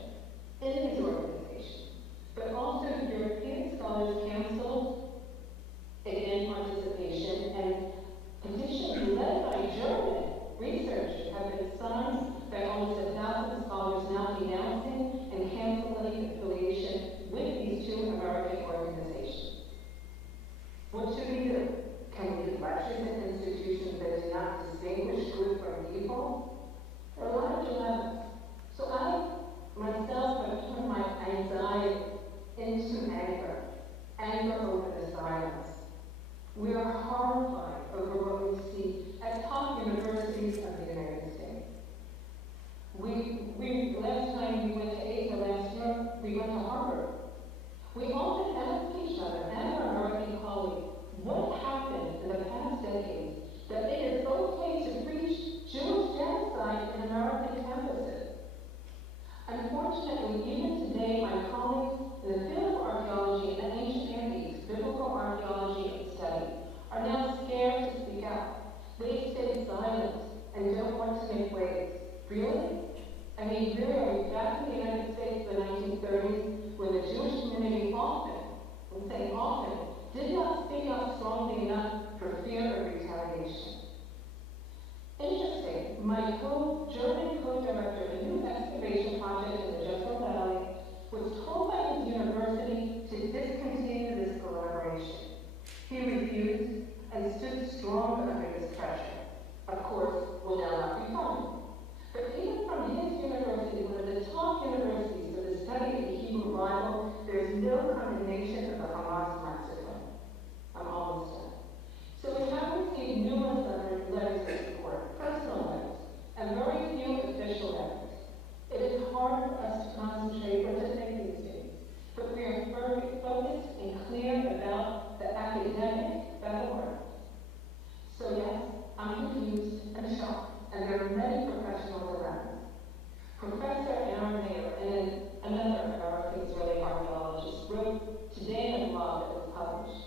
into anger, anger over the silence. We are horrified over what we see at top universities of the United States. Last time we went to ASA last year, we went to Harvard. We often ask each other and our American colleagues, what happened in the past decades that it is okay to preach Jewish genocide in American campuses? Unfortunately, even today, my colleagues in the field of archaeology and ancient Near East, biblical archaeology and study, are now scared to speak out. They stay silent and don't want to make waves. Really? I mean, really, are we back in the United States in the 1930s when the Jewish community often, I'm saying often, did not speak out strongly enough for fear of retaliation? Interesting, my German co-director of a new excavation project in the Jezreel Valley was told by his university to discontinue this collaboration. He refused and stood strong under this pressure. Of course, will now not be funded. But even from his university, one of the top universities for the study of the Hebrew Bible, there is no condemnation of the Hamas massacre. I'm almost done. So we have received numerous letters of support, personal letters, and very few official letters. It is hard for us to concentrate or to think these days, but we are very focused and clear about the academic battleground. So yes, I'm confused and shocked, and there are many professionals around. Professor Aaron Mayer and another American Israeli archaeologist wrote today in a blog that was published.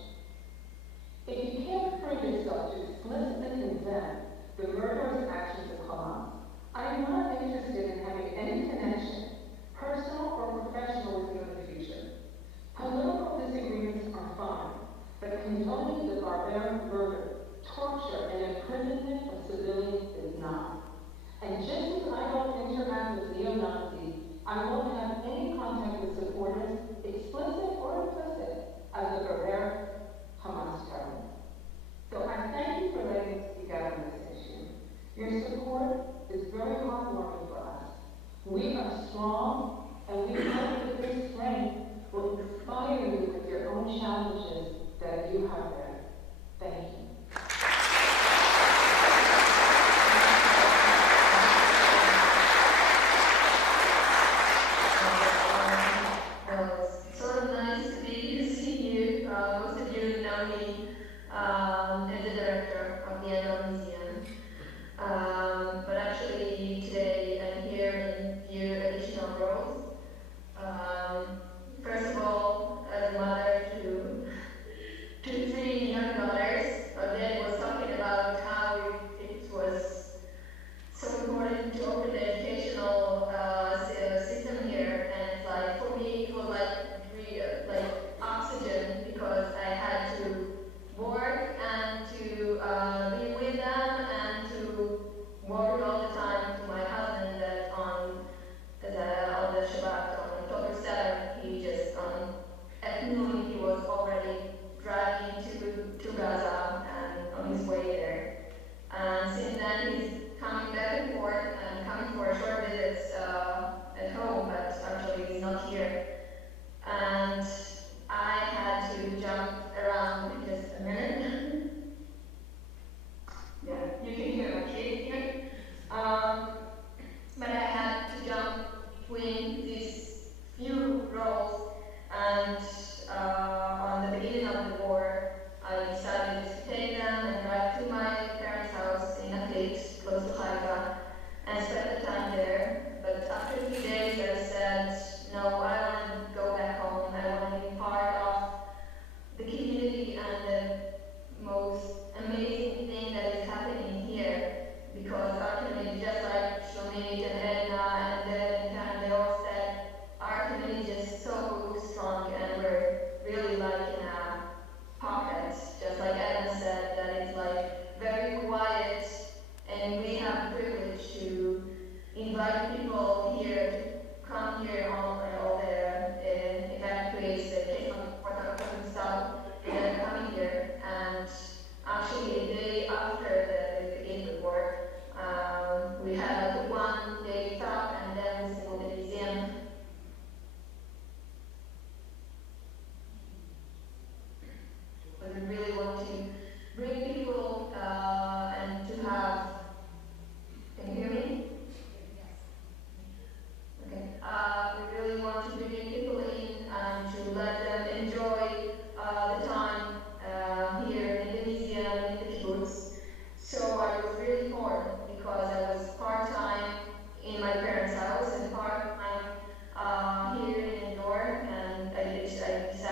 If you can't bring yourself to explicitly condemn the murderous actions of Hamas, I am not interested in having any connection, personal or professional, with you in the future. Political disagreements are fine, but condoning the barbaric murder, torture, and imprisonment of civilians is not. And just as I don't interact with neo-Nazis, I won't have any contact with supporters, explicit or implicit, of the barbaric Hamas government. So I thank you for letting us speak out on this issue. Your support is very heartwarming for us. We are strong, and we hope that your strength will inspire you with your own challenges that you have there. Thank you. It's sort of nice to see you. Most of you know me as the director of the Annals Museum. But actually today I'm here in a few additional roles. First of all, as a mother to three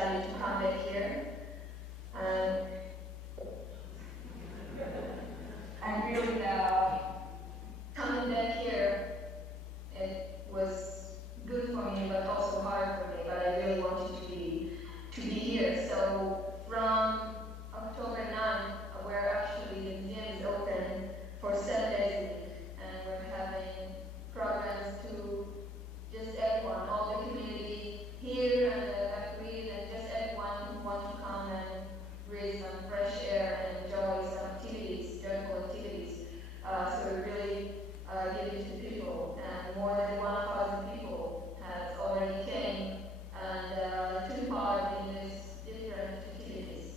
decided to come back here. And really, coming back here, it was good for me, but also hard for me. But I really wanted to be here. So from October 9th, where actually the museum is open for 7 days a week, and we're having programs to just everyone, all the community here and the factories, and just everyone who wants to come and breathe some fresh air and enjoy some activities, joyful activities. So we really give it to people, and more than 1,000 people has already came and took part in these different activities.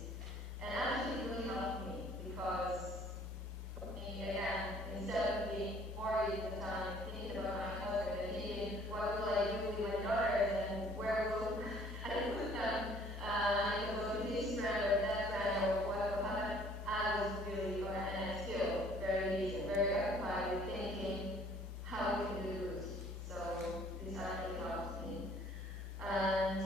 And actually it really helped me, because again, instead of being worried at the time, thinking about my husband and thinking, what will I do with my daughters and where will I put them? I can go to this friend or that friend or what will happen. I was really, and I'm still very busy, very occupied with thinking how we can do this. So this actually helps me. And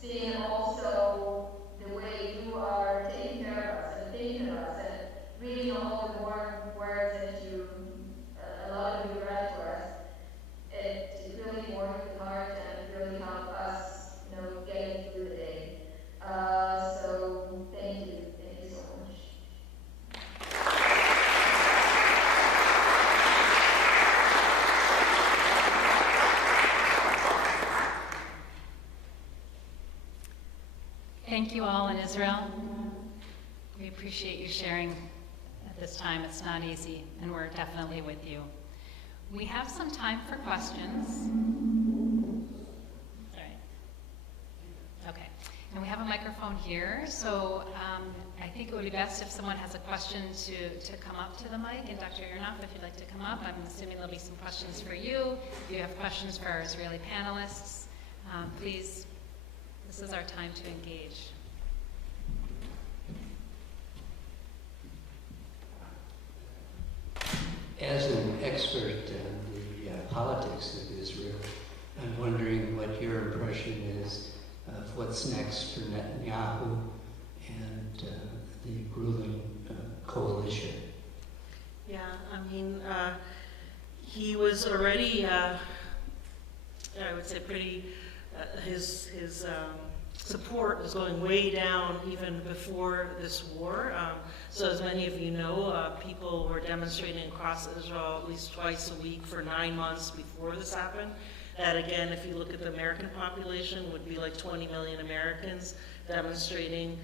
seeing also the way you are taking care of us and thinking of us and reading all the warm words that you, a lot of you write to us, it really warmed the heart and really helped us, getting through the day. So thank you so much. Thank you all in Israel. We appreciate you sharing at this time. It's not easy, and we're definitely with you. We have some time for questions. All right. Okay. And we have a microphone here, so I think it would be best if someone has a question to come up to the mic. And Dr. Ernaf, if you'd like to come up, I'm assuming there'll be some questions for you. If you have questions for our Israeli panelists, please, this is our time to engage. As an expert in the politics of Israel, I'm wondering what your impression is of what's next for Netanyahu and the ruling coalition. Yeah, I mean, he was already, I would say, pretty, his support was going way down even before this war. So as many of you know, people were demonstrating across Israel at least twice a week for 9 months before this happened. That again, if you look at the American population, would be like 20 million Americans demonstrating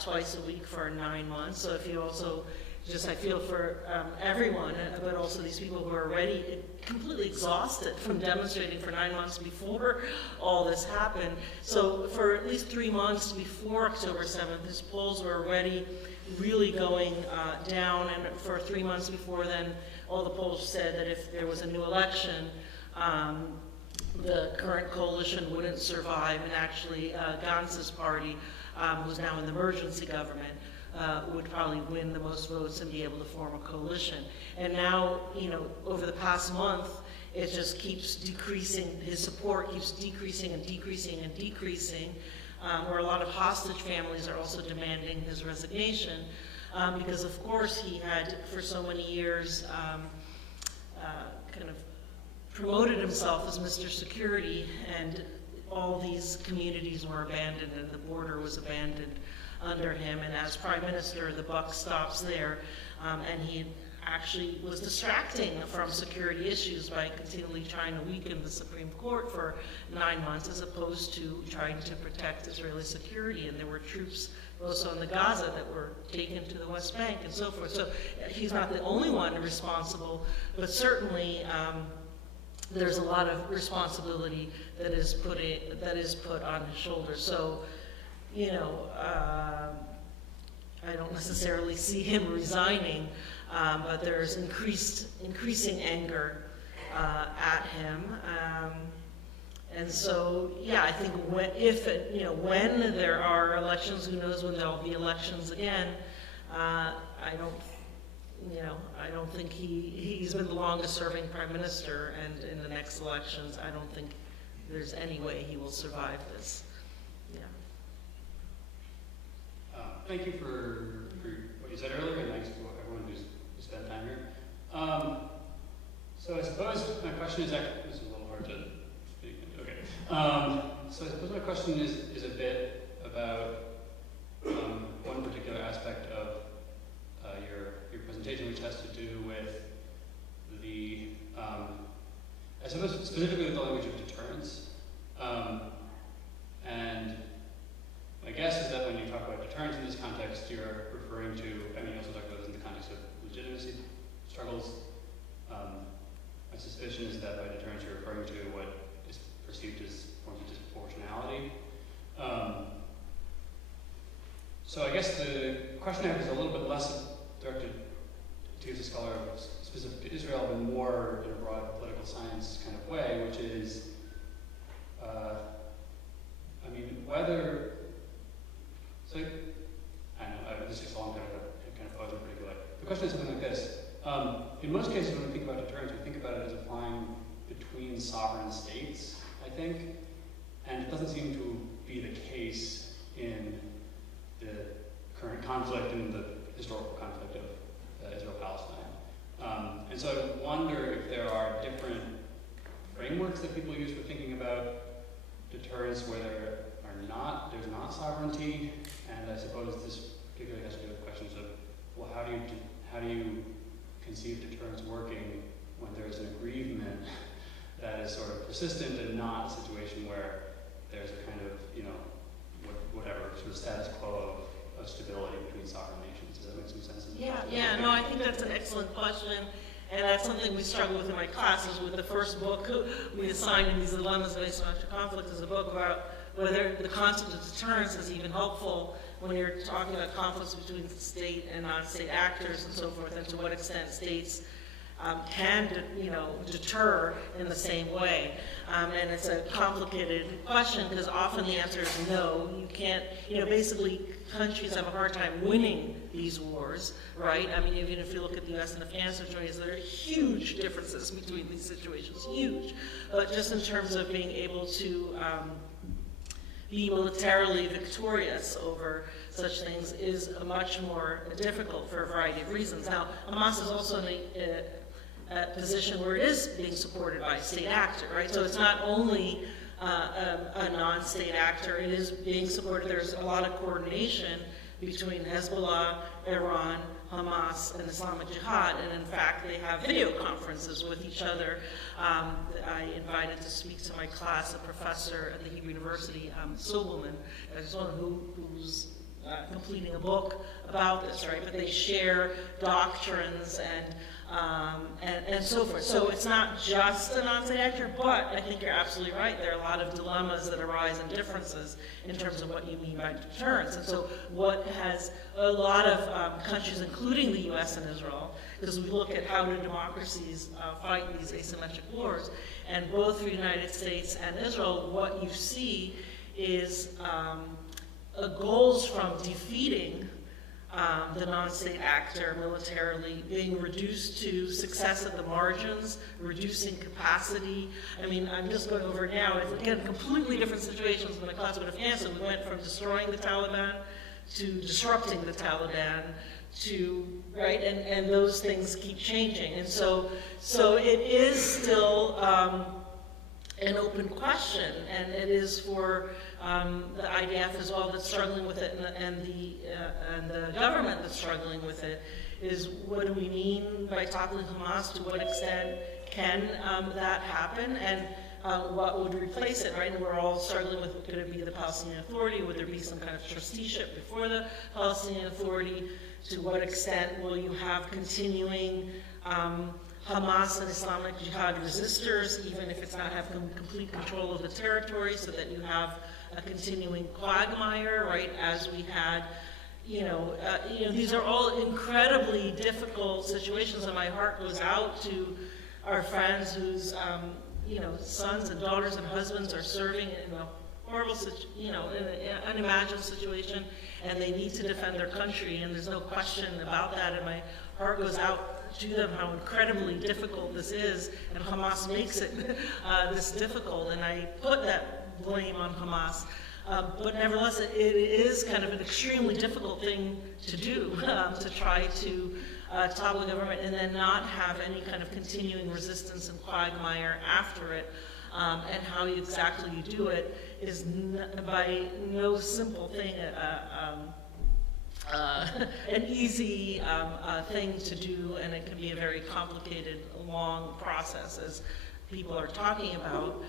twice a week for 9 months. So if you also I feel for everyone, but also these people who are already completely exhausted from demonstrating for 9 months before all this happened. So for at least 3 months before October 7th, his polls were already really going down, and for 3 months before then, all the polls said that if there was a new election, the current coalition wouldn't survive, and actually Gantz's party, who's now in the emergency government, would probably win the most votes and be able to form a coalition. And now, over the past month, it just keeps decreasing, his support keeps decreasing and decreasing and decreasing, where a lot of hostage families are also demanding his resignation, because of course he had, for so many years, kind of promoted himself as Mr. Security, and all these communities were abandoned and the border was abandoned under him, and as Prime Minister, the buck stops there, and he actually was distracting from security issues by continually trying to weaken the Supreme Court for 9 months, as opposed to trying to protect Israeli security. And there were troops also in the Gaza that were taken to the West Bank and so forth. So he's not the only one responsible, but certainly there's a lot of responsibility that is put on his shoulders. So, I don't necessarily see him resigning, but there's increasing anger at him, and so yeah, I think when there are elections, who knows when there'll be elections again. I don't think he's been the longest-serving prime minister, and in the next elections, I don't think there's any way he will survive this. Yeah. Thank you for what you said earlier, and thanks to everyone who's spent time here. So I suppose my question is actually, this is a little hard to speak into, okay. So I suppose my question is a bit about one particular aspect of your presentation, which has to do with the, I suppose specifically with the language of deterrence. And my guess is that when you talk about deterrence in this context, you're referring to, I mean, you also talk about this in the context of legitimacy struggles. My suspicion is that by deterrence you're referring to what is perceived as forms of disproportionality. So I guess the question I have is a little bit less directed to as a scholar specific to Israel, but more in a broad political science kind of way, which is, I mean, whether, so, I know, this is a long time ago, I kind of pose in particular. The question is something like this. In most cases, when we think about deterrence, we think about it as applying between sovereign states, I think, and it doesn't seem to be the case in the current conflict and the historical conflict of Israel-Palestine. And so I wonder if there are different frameworks that people use for thinking about deterrence where there's not sovereignty, and I suppose this particularly has to do with questions of, well, how do you conceive deterrence working when there's an aggrievement that is sort of persistent and not a situation where there's a kind of, you know, whatever sort of status quo of stability between sovereign nations. Does that make some sense? Yeah, no, I think that's an excellent question. And that's something we struggle with in my classes. With the first book we assigned in these dilemmas based on conflict is a book about whether the concept of deterrence is even helpful when you're talking about conflicts between state and non-state actors and so forth, and to what extent states can, deter in the same way. And it's a complicated question because often the answer is no. You can't, basically countries have a hard time winning these wars, right? I mean, even if you look at the U.S. and Afghanistan situations, there are huge differences between these situations, huge. But just in terms of being able to be militarily victorious over such things is much more difficult for a variety of reasons. Now, Hamas is also in a position where it is being supported by a state actor, right? So it's not only a non-state actor, it is being supported. There's a lot of coordination between Hezbollah, Iran, Hamas, and Islamic Jihad, and in fact they have video conferences with each other. I invited to speak to my class a professor at the Hebrew University, Sobelman, who's completing a book about this, right? But they share doctrines and so forth. So it's not just a non-state actor, but I think you're absolutely right. There are a lot of dilemmas that arise and differences in terms of what you mean by deterrence. And so what has a lot of countries, including the U.S. and Israel, because we look at how do democracies fight these asymmetric wars, and both the United States and Israel, what you see is goals from defeating the non-state actor militarily being reduced to success at the margins, reducing capacity. I mean, I'm just going over it now. It's, again, completely different situations in the class with Afghanistan. We went from destroying the Taliban to disrupting the Taliban to, right, and those things keep changing. And so it is still an open question, and it is for the IDF as well that's struggling with it, and the government that's struggling with it, is what do we mean by toppling Hamas? To what extent can that happen? And what would replace it, right? And we're all struggling with, could it be the Palestinian Authority? Would there be some kind of trusteeship before the Palestinian Authority? To what extent will you have continuing Hamas and Islamic Jihad resistors, even if it's not having complete control of the territory, so that you have a continuing quagmire, right, as we had, these are all incredibly difficult situations, and my heart goes out to our friends whose, sons and daughters and husbands are serving in a horrible, in an unimaginable situation, and they need to defend their country, and there's no question about that, and my heart goes out to them how incredibly difficult this is, and Hamas makes it this difficult, and I put that blame on Hamas. But nevertheless, it is kind of an extremely difficult thing to do, to try to topple the government and then not have any kind of continuing resistance and quagmire after it. And how exactly you do it is by no simple thing an easy thing to do, and it can be a very complicated, long process, as people are talking about.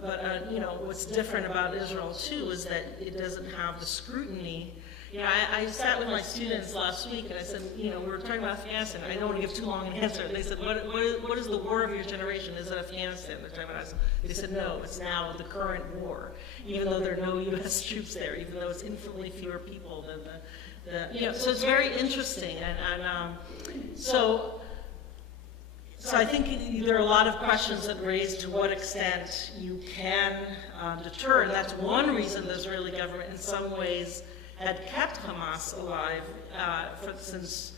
But you know, what's different about Israel too is that it doesn't have the scrutiny. You know, I sat with my students last week and I said, you know, we were talking about Afghanistan. I don't want to give too long an answer. They said, what is the war of your generation? Is it Afghanistan? They're talking about us. They said, no, it's now the current war, even though there are no U.S. troops there, even though it's infinitely fewer people than you know, so it's very interesting. And so I think there are a lot of questions that raise to what extent you can deter. And that's one reason the Israeli government in some ways had kept Hamas alive since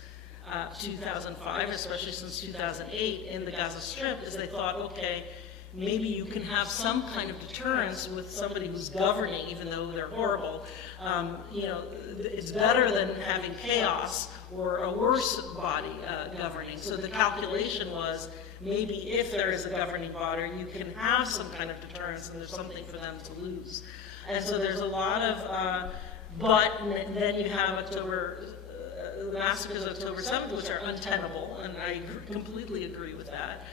2005, especially since 2008 in the Gaza Strip, is they thought, okay, maybe you can have some kind of deterrence with somebody who's governing, even though they're horrible. You know, it's better than having chaos or a worse body governing. So the calculation was, maybe if there is a governing body, you can have some kind of deterrence and there's something for them to lose. And so there's a lot of but then you have the massacres of October 7th, which are untenable, and I completely agree with that.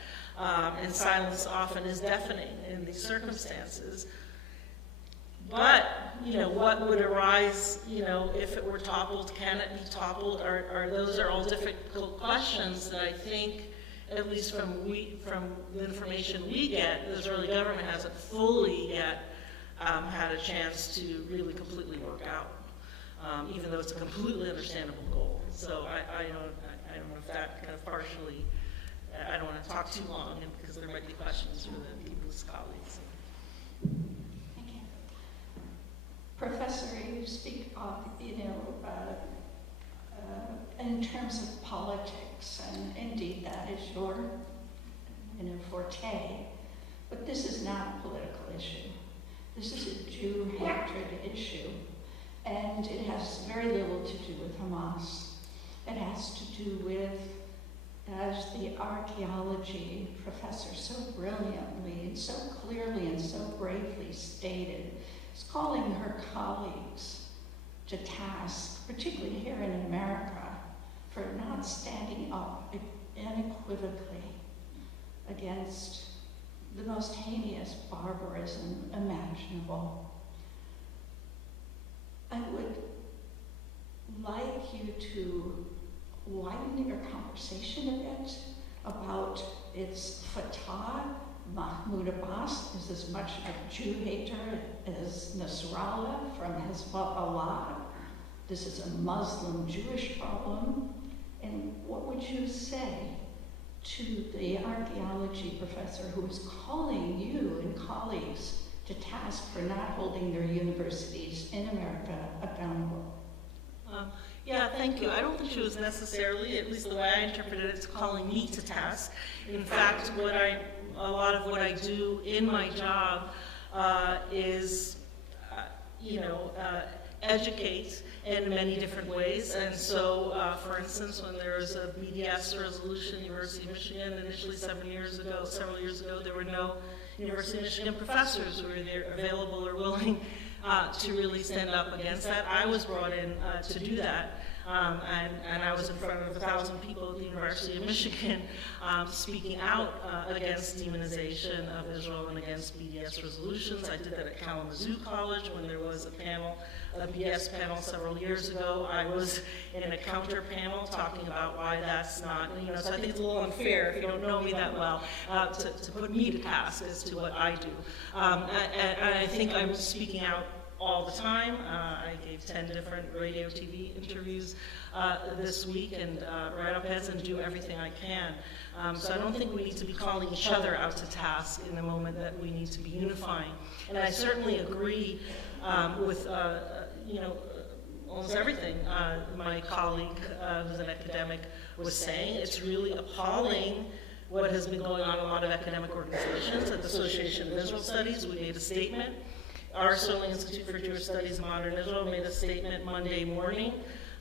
And silence often is deafening in these circumstances. But, you know, what would arise, you know, if it were toppled? Can it be toppled? Those are all difficult questions that I think, at least from the information we get, the Israeli government hasn't fully yet had a chance to really completely work out, even though it's a completely understandable goal. So I don't know if that kind of partially, I don't want to talk too long because there might be questions for the people's colleagues. Thank you. Professor, you speak of, you know, in terms of politics, and indeed that is your, you know, forte, but this is not a political issue. This is a Jew hatred issue, and it has very little to do with Hamas. It has to do with, as the archaeology professor so brilliantly and so clearly and so bravely stated, is calling her colleagues to task, particularly here in America, for not standing up unequivocally against the most heinous barbarism imaginable. I would like you to widen your conversation a bit about its Fatah. Mahmoud Abbas is as much a Jew hater as Nasrallah from Hezbollah. This is a Muslim-Jewish problem. And what would you say to the archaeology professor who is calling you and colleagues to task for not holding their universities in America accountable? Yeah, thank you. I don't think she was necessarily, at least the way I interpreted it, it's calling me to task. In fact, a lot of what I do in my job is, educate in many different ways. And so, for instance, when there was a BDS resolution, University of Michigan, initially several years ago, there were no University of Michigan professors who were there available or willing to really stand up against that. I was brought in to do that. And I was in front of 1,000 people at the University of Michigan speaking out against demonization of Israel and against BDS resolutions. I did that at Kalamazoo College when there was a BDS panel several years ago. I was in a counter panel talking about why that's not, so I think it's a little unfair, if you don't know me that well, to put me to task as to what I do. And I think I'm speaking out all the time. I gave 10 different radio, TV interviews this week and write op-eds and do everything I can. So I don't think we need to be calling each other out to task in the moment that we need to be unifying. And I certainly agree with, almost everything my colleague who's an academic was saying. It's really appalling what has been going on in a lot of academic organizations. At the Association of Israel Studies, we made a statement Our Sterling Institute for Jewish Studies and Modern Israel made a statement Monday morning.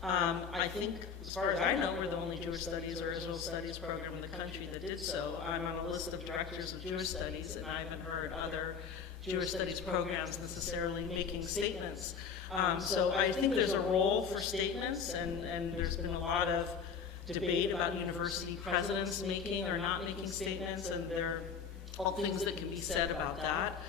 I think, as far as I know, we're the only Jewish Studies or Israel Studies program in the country that did so. I'm on a list of directors of Jewish Studies, and I haven't heard other Jewish Studies programs necessarily making statements. So I think there's a role for statements, and there's been a lot of debate about university presidents making or not making statements, and there are all things that can be said about that.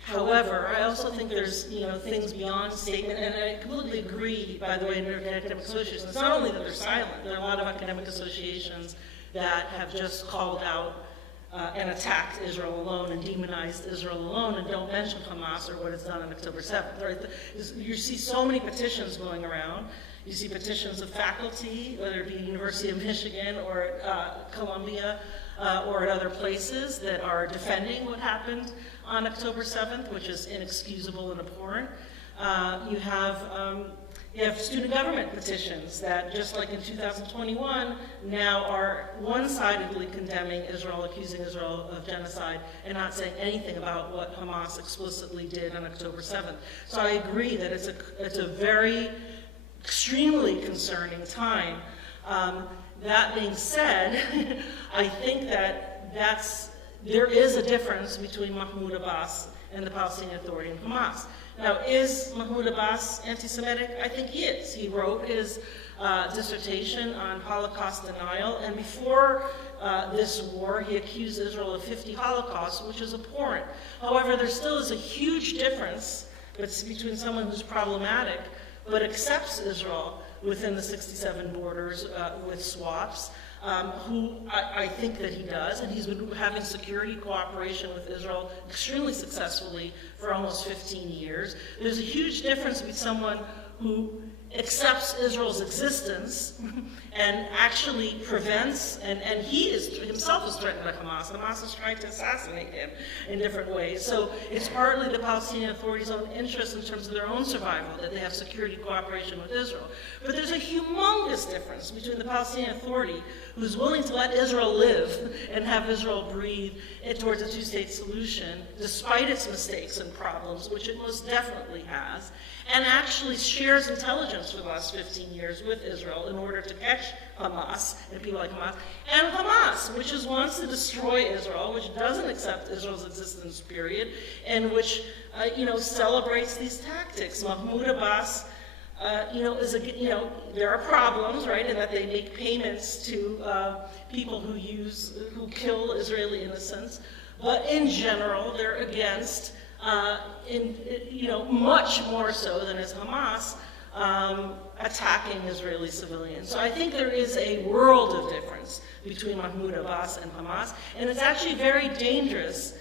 However, I also think there's things beyond statement, and I completely agree, by the way, in academic associations. It's not only that they're silent, there are a lot of academic associations that have just called out and attacked Israel alone and demonized Israel alone and don't mention Hamas or what it's done on October 7th. Right? You see so many petitions going around. You see petitions of faculty, whether it be University of Michigan or Columbia or at other places, that are defending what happened on October 7th, which is inexcusable and abhorrent. You have student government petitions that, just like in 2021, now are one-sidedly condemning Israel, accusing Israel of genocide, and not saying anything about what Hamas explicitly did on October 7th. So I agree that it's a very extremely concerning time. That being said, I think that there is a difference between Mahmoud Abbas and the Palestinian Authority and Hamas. Now, is Mahmoud Abbas anti-Semitic? I think he is. He wrote his dissertation on Holocaust denial, and before this war, he accused Israel of 50 Holocausts, which is abhorrent. However, there still is a huge difference between someone who's problematic but accepts Israel within the 67 borders with swaps, who I think that he does, and he's been having security cooperation with Israel extremely successfully for almost 15 years. There's a huge difference between someone who accepts Israel's existence and actually prevents, and he himself is threatened by Hamas. Hamas is trying to assassinate him in different ways. So it's partly the Palestinian Authority's own interest in terms of their own survival that they have security cooperation with Israel. But there's a humongous difference between the Palestinian Authority, who's willing to let Israel live and have Israel breathe towards a two-state solution, despite its mistakes and problems, which it most definitely has, and actually shares intelligence for the last 15 years with Israel in order to catch Hamas and people like Hamas, and Hamas, which wants to destroy Israel, which doesn't accept Israel's existence, period, and which celebrates these tactics. Mahmoud Abbas, there are problems, right, in that they make payments to people who kill Israeli innocents, but in general, they're against. Much more so than as Hamas attacking Israeli civilians. So I think there is a world of difference between Mahmoud Abbas and Hamas, and it's actually very dangerous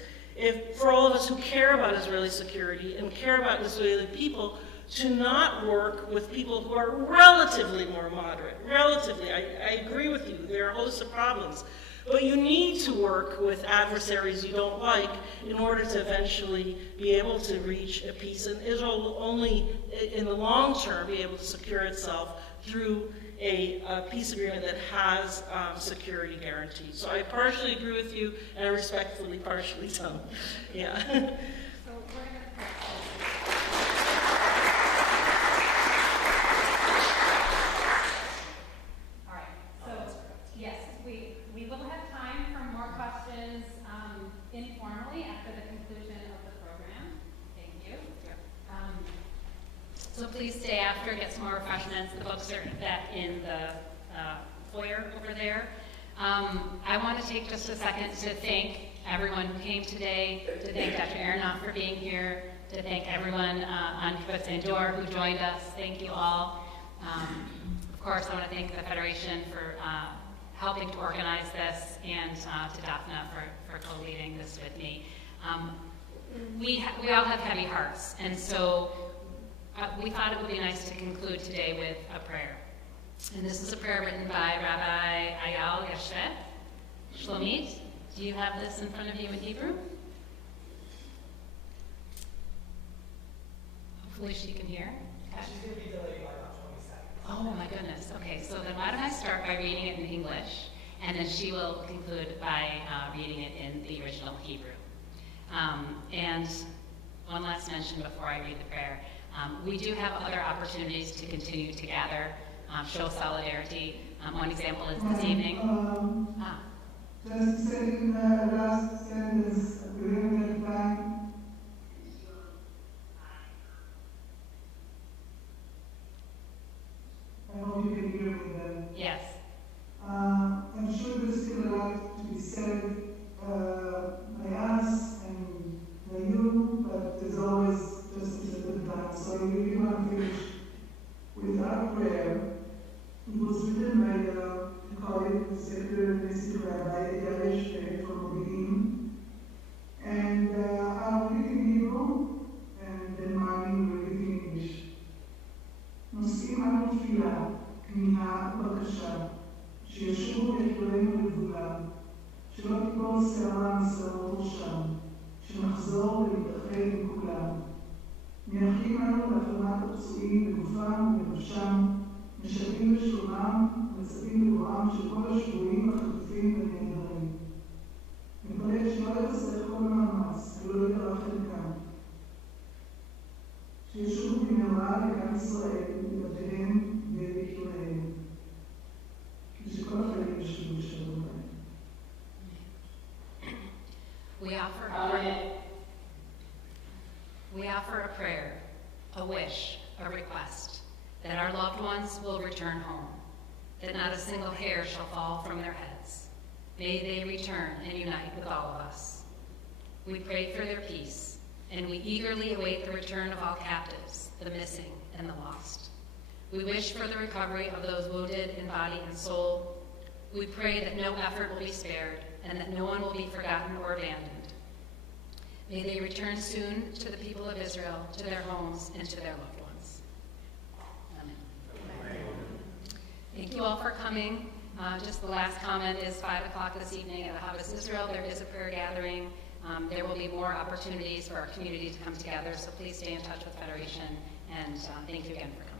for all of us who care about Israeli security and care about Israeli people to not work with people who are relatively more moderate. Relatively, I agree with you, there are a host of problems. But you need to work with adversaries you don't like in order to eventually be able to reach a peace. And Israel will only, in the long term, be able to secure itself through a peace agreement that has security guarantees. So I partially agree with you, and I respectfully partially don't. Yeah. So we're going to informally after the conclusion of the program. Thank you. So please stay after, get some more refreshments. The books are back in the foyer over there. I want to take just a second to thank everyone who came today, to thank Dr. Aronoff for being here, to thank everyone on Kibbutz Endor who joined us. Thank you all. Of course, I want to thank the Federation for helping to organize this, and to Daphna for co-leading this with me. We all have heavy hearts, and so we thought it would be nice to conclude today with a prayer. And this is a prayer written by Rabbi Ayal Yashvet. Shlomit, do you have this in front of you in Hebrew? Hopefully she can hear. She's going to be delayed by about 20 seconds. Oh my goodness. Okay, so then why don't I start by reading it in English, and then she will conclude by reading it in the original Hebrew. And one last mention before I read the prayer. We do have other opportunities to continue to gather, show solidarity. One example is this evening. Just to say in the last sentence, during that time, I hope you can hear me then. Yes. I'm sure there's still a lot to be said by us and by you, but there's always just a certain time. So I really want to finish with our prayer. It was written by a colleague, the Secretary of District Rabbi Yaresh from Modi'in. And I'll read in Hebrew, and then Martin will read in English. נושאים אנו תפילה, כמיהה ובקשה, שישובו יקירינו לגבולם, שלא תיפול שערה משערות ראשם, שנחזור ונתאחד עם כולם. מייחלים אנו להחלמת הפצועים בגופם ובנפשם, משאבים לשלומם ומצפים לבואם של כל השבויים, החטופים והנעדרים. מתפלל שלא יחסר כל מאמץ ולא יתארך חלקם. שישובו במהרה לכאן ישראל, לבתיהם וביקיריהם. כשכל החיילים ישובו בשלום בהם. We offer a prayer, a wish, a request, that our loved ones will return home, that not a single hair shall fall from their heads. May they return and unite with all of us. We pray for their peace, and we eagerly await the return of all captives, the missing and the lost. We wish for the recovery of those wounded in body and soul. We pray that no effort will be spared and that no one will be forgotten or abandoned. May they return soon to the people of Israel, to their homes, and to their loved ones. Amen. Thank you all for coming. Just the last comment is 5 o'clock this evening at Havas Israel. There is a prayer gathering. There will be more opportunities for our community to come together, so please stay in touch with Federation, and thank you again for coming.